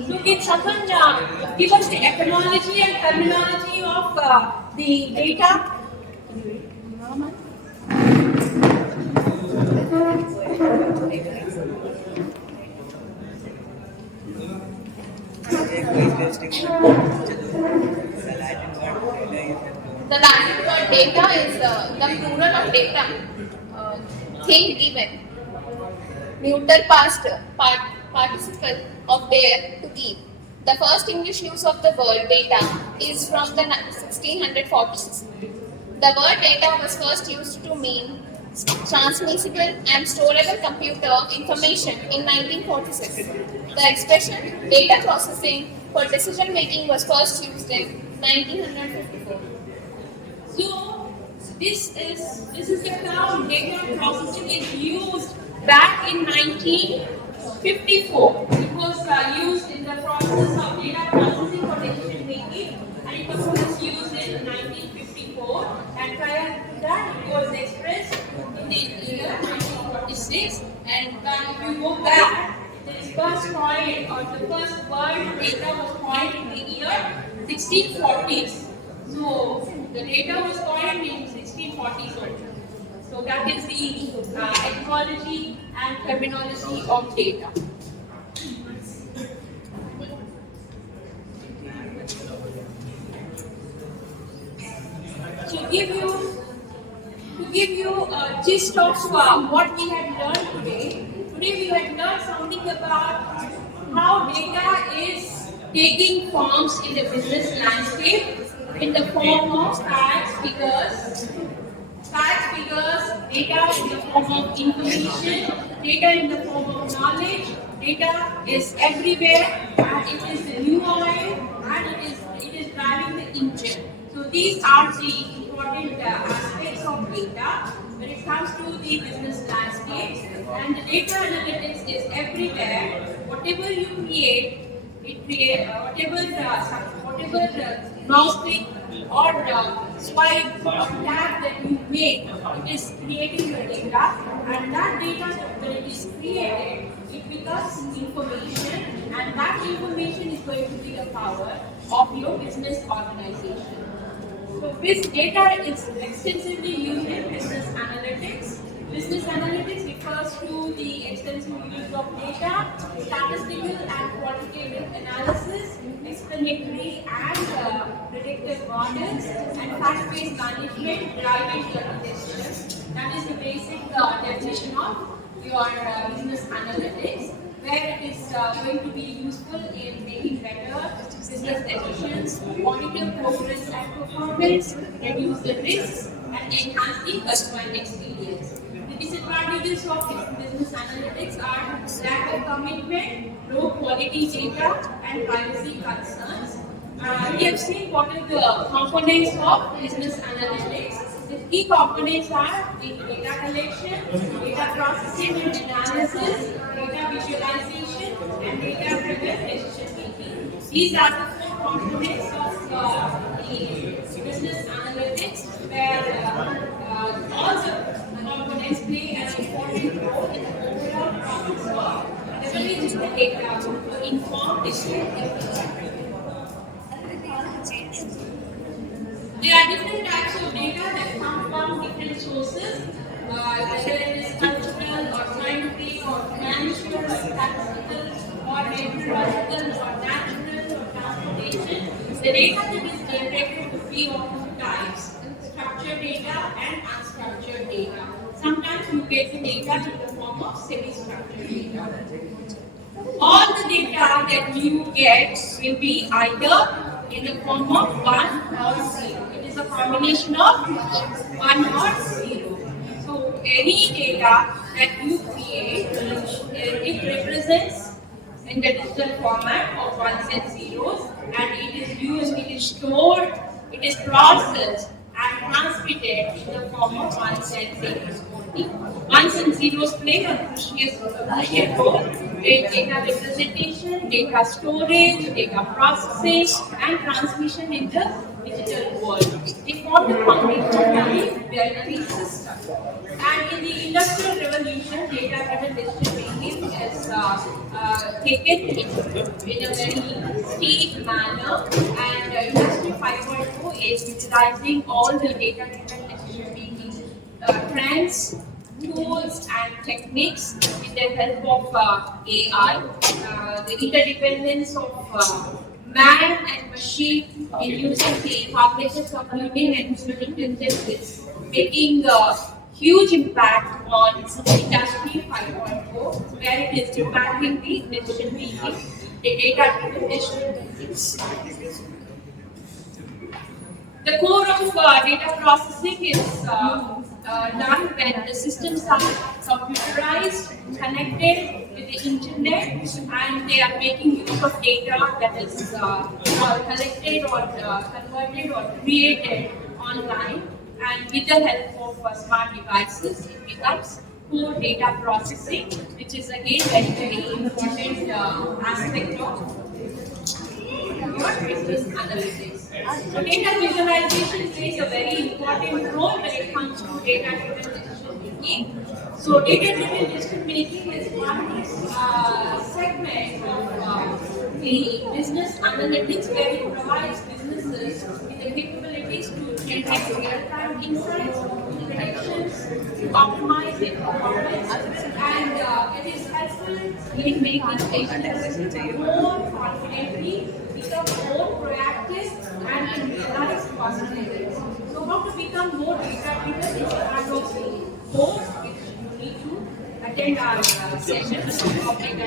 So can someone give us the etymology and terminology of the data? The Latin word data is the plural of data. Thing given. Neuter past participle of dare to give. The first English use of the word data is from the 1640s. The word data was first used to mean transmissible and storable computer information in 1946. The expression data processing for decision making was first used in 1954. So this is the term data processing is used back in 1954. It was used in the process of data processing for decision making, and it was first used in 1954. And prior to that, it was expressed in the year 1946. And if you go back, there is first coined, or the first word data was coined in the year 1640s. So the data was coined in 1640s only. So that is the etymology and terminology of data. To give you a gist of what we had learned today, we had learned something about how data is taking forms in the business landscape in the form of facts, figures, data in the form of information, data in the form of knowledge. Data is everywhere, and it is the new oil, and it is driving the engine. So these are the important aspects of data when it comes to the business landscape. And the data analytics is everywhere. Whatever you create, whatever mouse click or swipe or tap that you make, it is creating your data, and that data when it is created, it becomes information, and that information is going to be the power of your business organization. So this data is extensively used in business analytics. Business analytics refers to the extensive use of data, statistical and quantitative analysis, explanatory and predictive models, and fact-based management driving your decisions. That is the basic definition of your business analytics, where it is going to be useful in making better business decisions, monitor progress and performance, reduce the risks, and enhance the customer experience. The disadvantages of business analytics are lack of commitment, low quality data, and privacy concerns. We have seen what are the components of business analytics. The key components are the data collection, data processing and analysis, data visualization, and data-driven decision making. These are the four components of the business analytics, where all the components play an important role in the overall process of leveraging the data to inform decision-making. There are different types of data that come from different sources, whether it is cultural or scientific or financial or statistical or meteorological or natural or transportation. The data that is generated could be of two types: structured data and unstructured data. Sometimes you get the data in the form of semi-structured data. All the data that you get will be either in the form of 1 or 0. It is a combination of 1 or 0. So any data that you create, it represents in the digital format of ones and zeros, and it is used, it is stored, it is processed and transmitted in the form of ones and zeros only. Ones and zeros play a crucial role in data representation, data storage, data processing, and transmission in the digital world. They form the foundation of the binary system. And in the Industrial Revolution, data-driven decision making is taken in a very steep manner, and Industry 5.0 is utilizing all the data-driven decision making trends, tools, and techniques with the help of AI. The interdependence of man and machine in using the cognitive computing and human intelligence is making a huge impact on Industry 5.0, where it is impacting the decision making, the data-driven decision making. The core of data processing is done when the systems are computerized, connected with the internet, and they are making use of data that is collected or converted or created online. And with the help of smart devices, it becomes core data processing, which is again very important aspect of your business analytics. So data visualization plays a very important role when it comes to data-driven decision making. making. So data-driven decision making is one segment of the business analytics where it provides businesses with the capabilities to generate real-time insights, predictions, to optimize their performance, and it is helpful in making decisions more confidently, become more proactive, and realize possibilities. So how to become more data-driven is part of the course which you need to attend our sessions of data.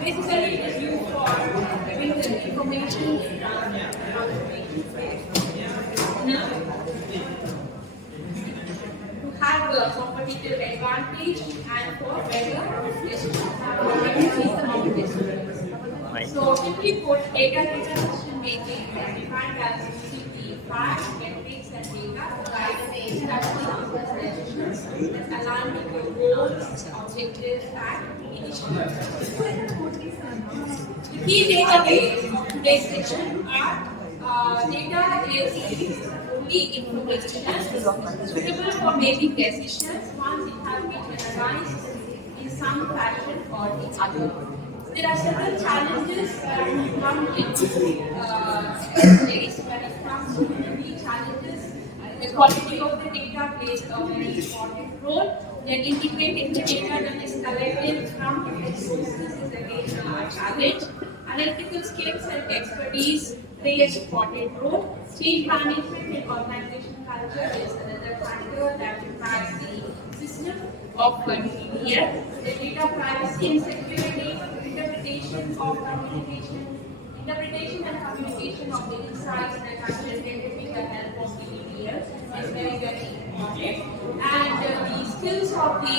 Basically, it is used for giving the information now to have a competitive advantage and for better decision. So simply put, data-driven decision making is defined as using the facts, metrics, and data to guide strategic decisions that align with your goals, objectives, and initiatives. The key takeaways of today's session are data is only information suitable for making decisions once it has been analyzed in some fashion or the other. There are several challenges that come into place when it comes to the challenges. The quality of the data plays a very important role. The integrating the data that is collected from different sources is again a challenge. Analytical skills and expertise play an important role. Change management and organization culture is another factor that impacts the system of DDF. The data privacy and security, interpretation and communication of the insights that are generated with the help of the DDF is very, very important. And the skills of the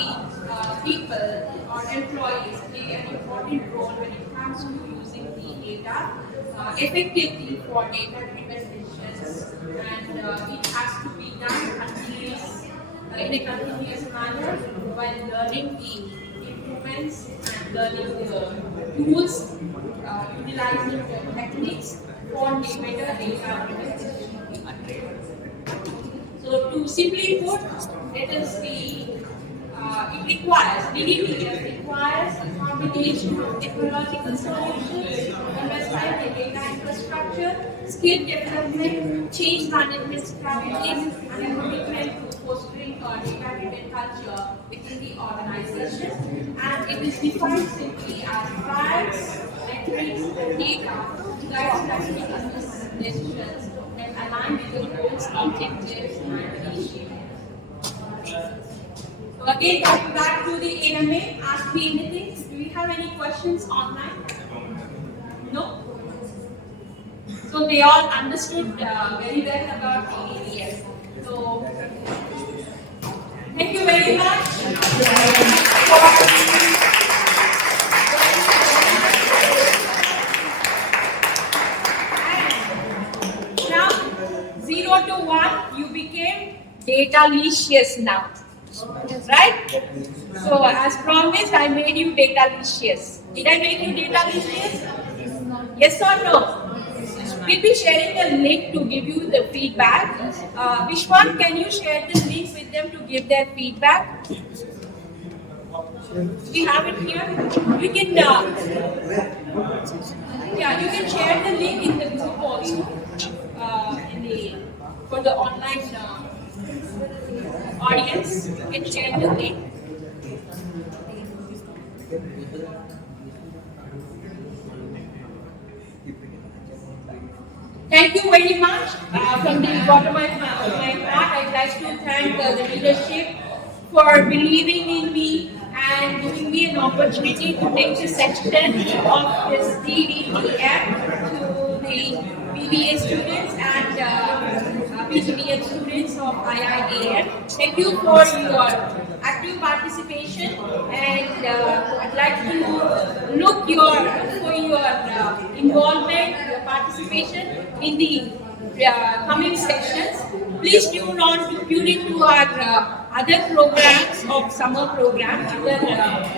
people or employees play an important role when it comes to using the data effectively for data-driven decisions, and it has to be done in a continuous manner while learning the improvements and learning the tools, utilizing the techniques for the better data-driven decision. So to simply put, it is DDPF requires a combination of technological solutions, investment in data infrastructure, skill development, change management strategies, and a commitment to fostering a data-driven culture within the organization. And it is defined simply as facts, metrics, and data to guide strategic business decisions that align with the goals, objectives, and initiatives. So again, coming back to the AMA, ask me anything. Do we have any questions online? No? So they all understood very well about the ABS. So thank you very much. And now, 0 to 1, you became data-licious now. Right? So as promised, I made you data-licious. Did I make you data-licious? Yes or no? We'll be sharing a link to give you the feedback. Vishwan, can you share the link with them to give their feedback? We have it here. You can, you can share the link in the group also, for the online audience. You can share the link. Thank you very much. From the bottom of my heart, I'd like to thank the leadership for believing in me and giving me an opportunity to take the section of this DDPF to the BBA students and PGDM students of IIAM. Thank you for your active participation, and I'd like to look for your involvement, your participation in the coming sessions. Please tune into our other programs of summer program,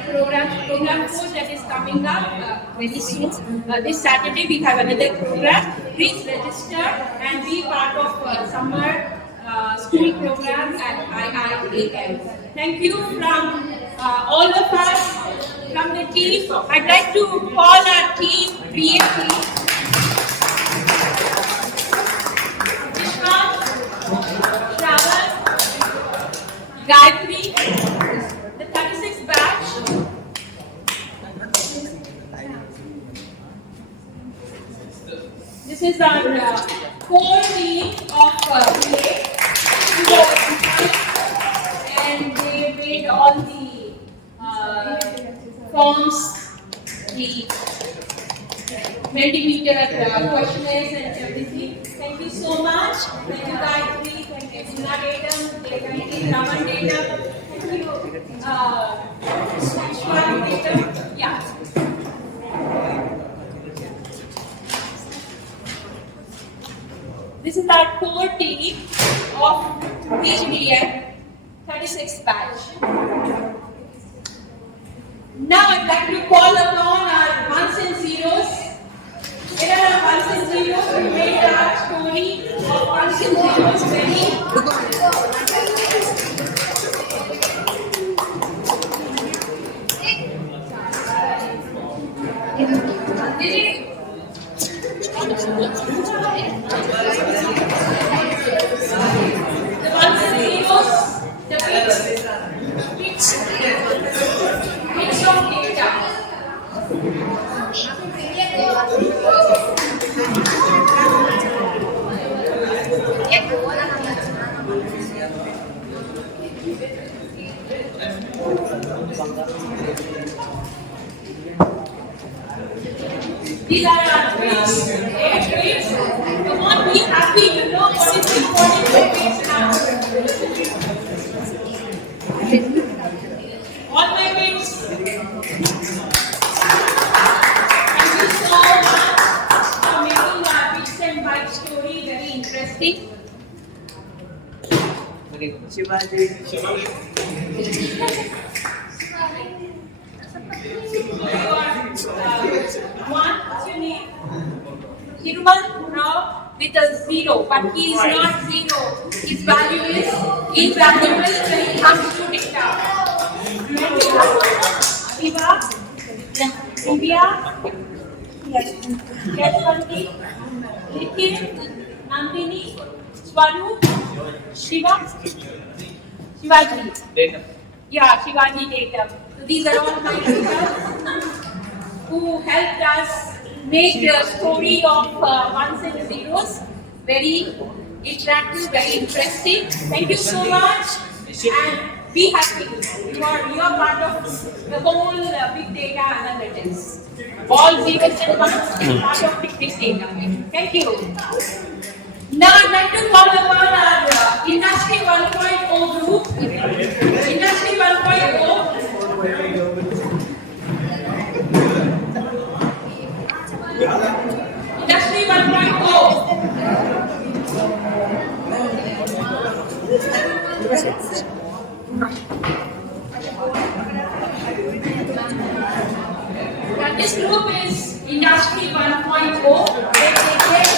program 4 that is coming up very soon. This Saturday we have another program. Please register and be part of summer Mastery Program at IIAM. Thank you from all of us from the team. I'd like to call our team BAP. Vishwan, Shravan, Gayatri, the 36th batch. This is our core team of BA. And they made all the forms, the Mentimeter questionnaires and everything. Thank you so much. Thank you, Gayatri. Thank you, Suna Datum. Thank you, Raman Datum. Thank you, Shwan Datum. Yeah. This is our core team of PGDM 36 batch. Now I'd like to call upon our ones and zeros. Here are our ones and zeros. We made our story of ones and zeros very. The ones and zeros, the bits of data. These are our bits, bits. Come on, be happy. You know what is important for bits now. All my bits. Thank you so much for making our bits and bytes story very interesting. One, what's your name? Hiruman Rao with a zero, but he is not zero. His value is invaluable when it comes to data. Shiva, Divya, Yashwanti, Nitin, Nandini, Swaru, Shiva, Shivaji. Data. Yeah, Shivaji data. So these are all my data who helped us make the story of ones and zeros very interactive, very interesting. Thank you so much and be happy. You are part of the whole big data analytics. All zeros and ones are part of big data. Thank you. Now I'd like to call upon our Industry 1.0 group. Industry 1.0. Industry 1.0. This group is Industry 1.0. They take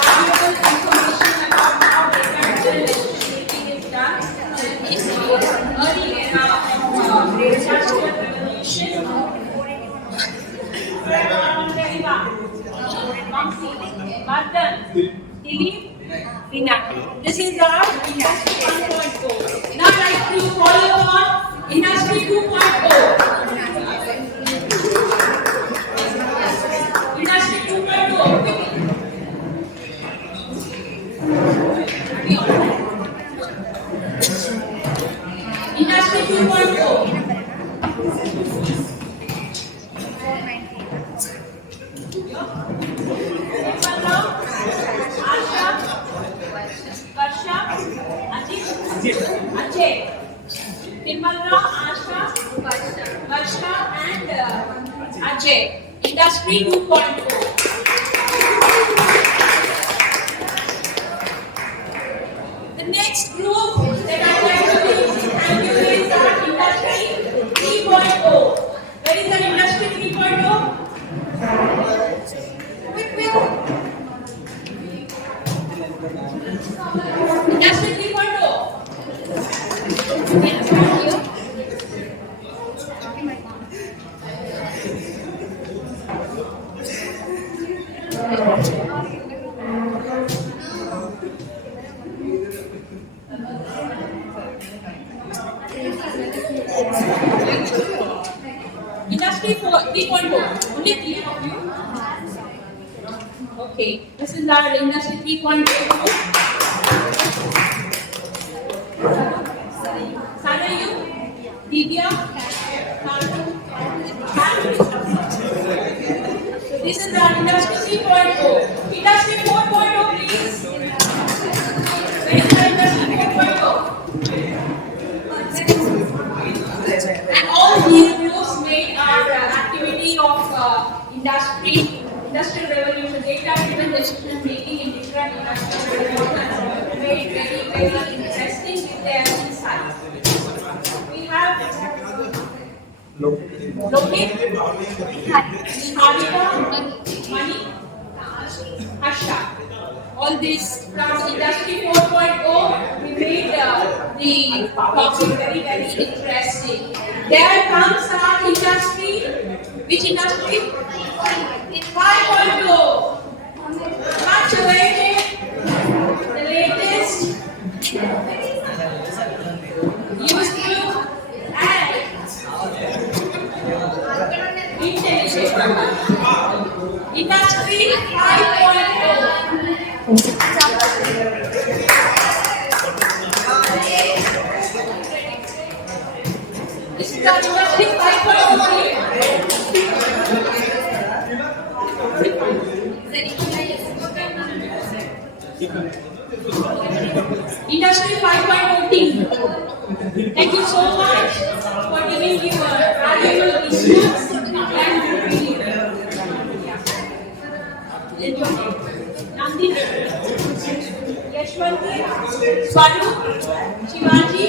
valuable information about how data analytics is done. It's early era of industrial revolution. This is our Industry 1.0. Now I'd like to call upon Industry 2.0. Industry 2.0. Industry 2.0. Ajay, Nirmala, Asha, Varsha and Ajay. Industry 2.0. The next group that I like to hand you is our Industry 3.0. Where is the Industry 3.0? Quick. Industry 3.0. Thank you. Industry 3.0. Only three of you. Okay, this is our industry 3.0. Sanayu, Divya, so this is our industry 3.0. Industry 4.0, please. Where is the industry 4.0? And all these groups made our activity of industrial revolution, data-driven decision making in different industrial revolutions made very, very interesting with their insights. We have Lokit, Harita, Mani, Asha. All this from Industry 4.0, we made the topic very, very interesting. There comes our industry. Which industry? 5.0. Much awaited, the latest, useful, and intelligent. Industry 5.0. This is the industry 5.0. Industry 5.0 team. Thank you so much for giving your valuable inputs and Nandini, Yashwanti, Swaru, Shivaji,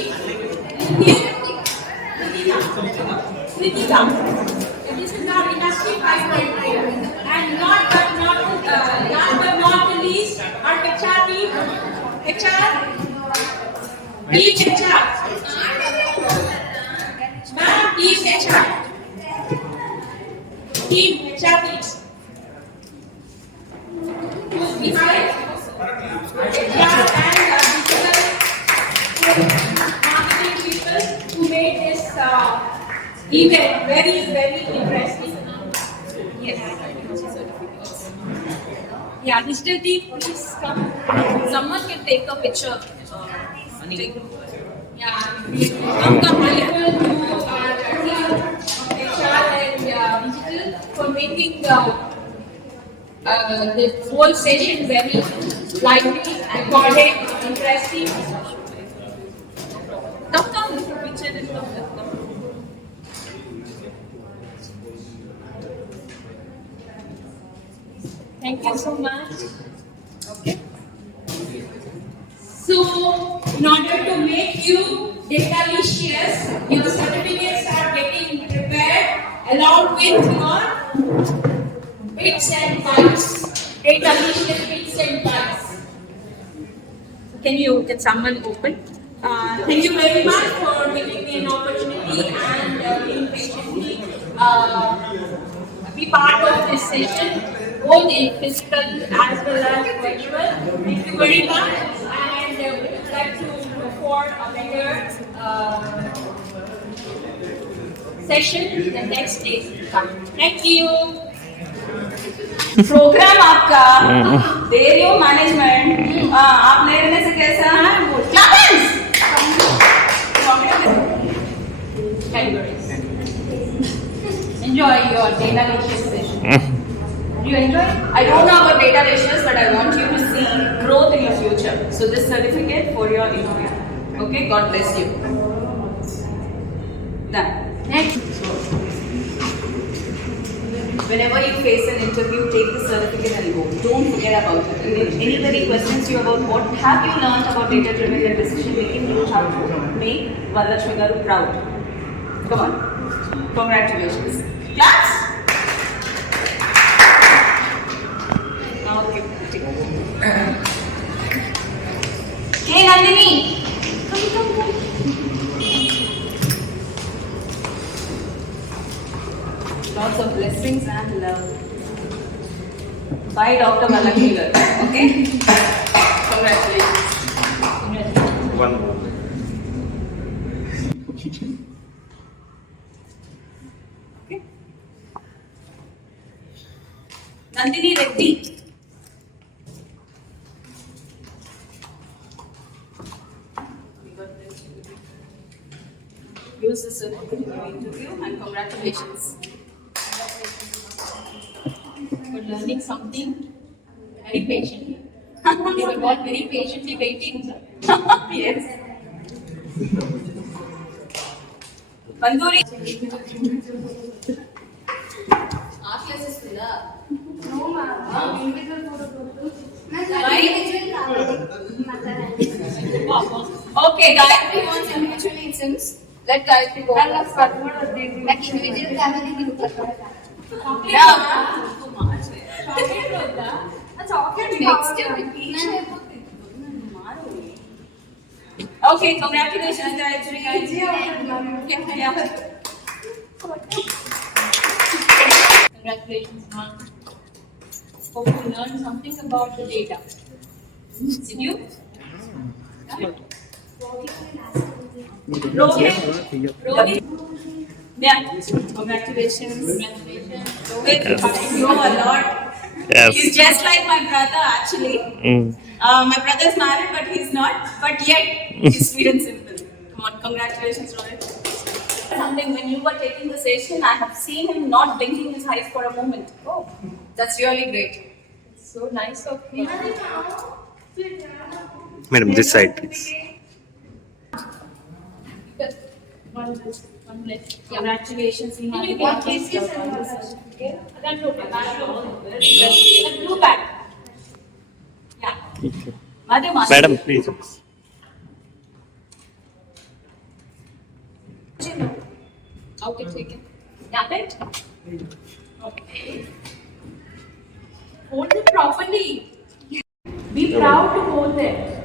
Kritika. This is our industry 5.0. And last but not the least, our HR team. Team HR. Ma'am, team HR. Team HR teams. Who's behind? HR and digital marketing people who made this event very, very interesting. Yes. Yeah, digital team, please come. Someone can take a picture. Yeah, come wonderful to our HR and digital for making the whole session very lively, recorded, interesting. Come, picture and come. Thank you so much. Okay. So, in order to make you data-licious, your certificates are getting prepared along with your bits and bytes. Data-licious bits and bytes. Can someone open? Thank you very much for giving me an opportunity and being patiently be part of this session, both in physical as well as virtual. Thank you very much, and we would like to look for a better session the next day to come. Thank you. Program आपका वेरियो management आप नए रहने से कैसा है? Enjoy your data-licious session. Do you enjoy it? I don't know about data-licious, but I want you to see growth in your future. So this certificate for your interview. Okay, God bless you. Done. Next. Whenever you face an interview, take the certificate and go. Don't forget about it. And if anybody questions you about what have you learned about data-driven decision making, you have to make Varalakshmi garu proud. Come on. Congratulations. Claps. Okay. Hey Nandini. Come. blessings and love. By Dr. Varalakshmi. Okay? Congratulations. One more. Okay. Nandini Reddy. Use this in your interview and congratulations. For learning something very patiently. We were all very patiently waiting. Yes. Banduri. Our class is full. No, ma'am. Individual photo. Okay, Gayatri wants individual instance. Let Gayatri go. Like individual family group. Yeah. Next Okay, congratulations, Gayatri. Yeah. Congratulations, ma'am. Hope you learned something about the data. Did you? Rohit. Yeah. Congratulations. Rohit, you know a lot. Yes. He's just like my brother, actually. My brother is married, but he's not. But yet, he's sweet and simple. Come on, congratulations, Rohit. Something when you were taking the session, I have seen him not blinking his eyes for a moment. Oh, that's really great. So nice of you. Madam, this side, please. One less. Congratulations, Can you Nihal. get this? That's okay. The blue bag. Yeah. Madam, Madam, please. Okay, take it. Yeah, it. Okay. Hold it properly. Be proud to hold it.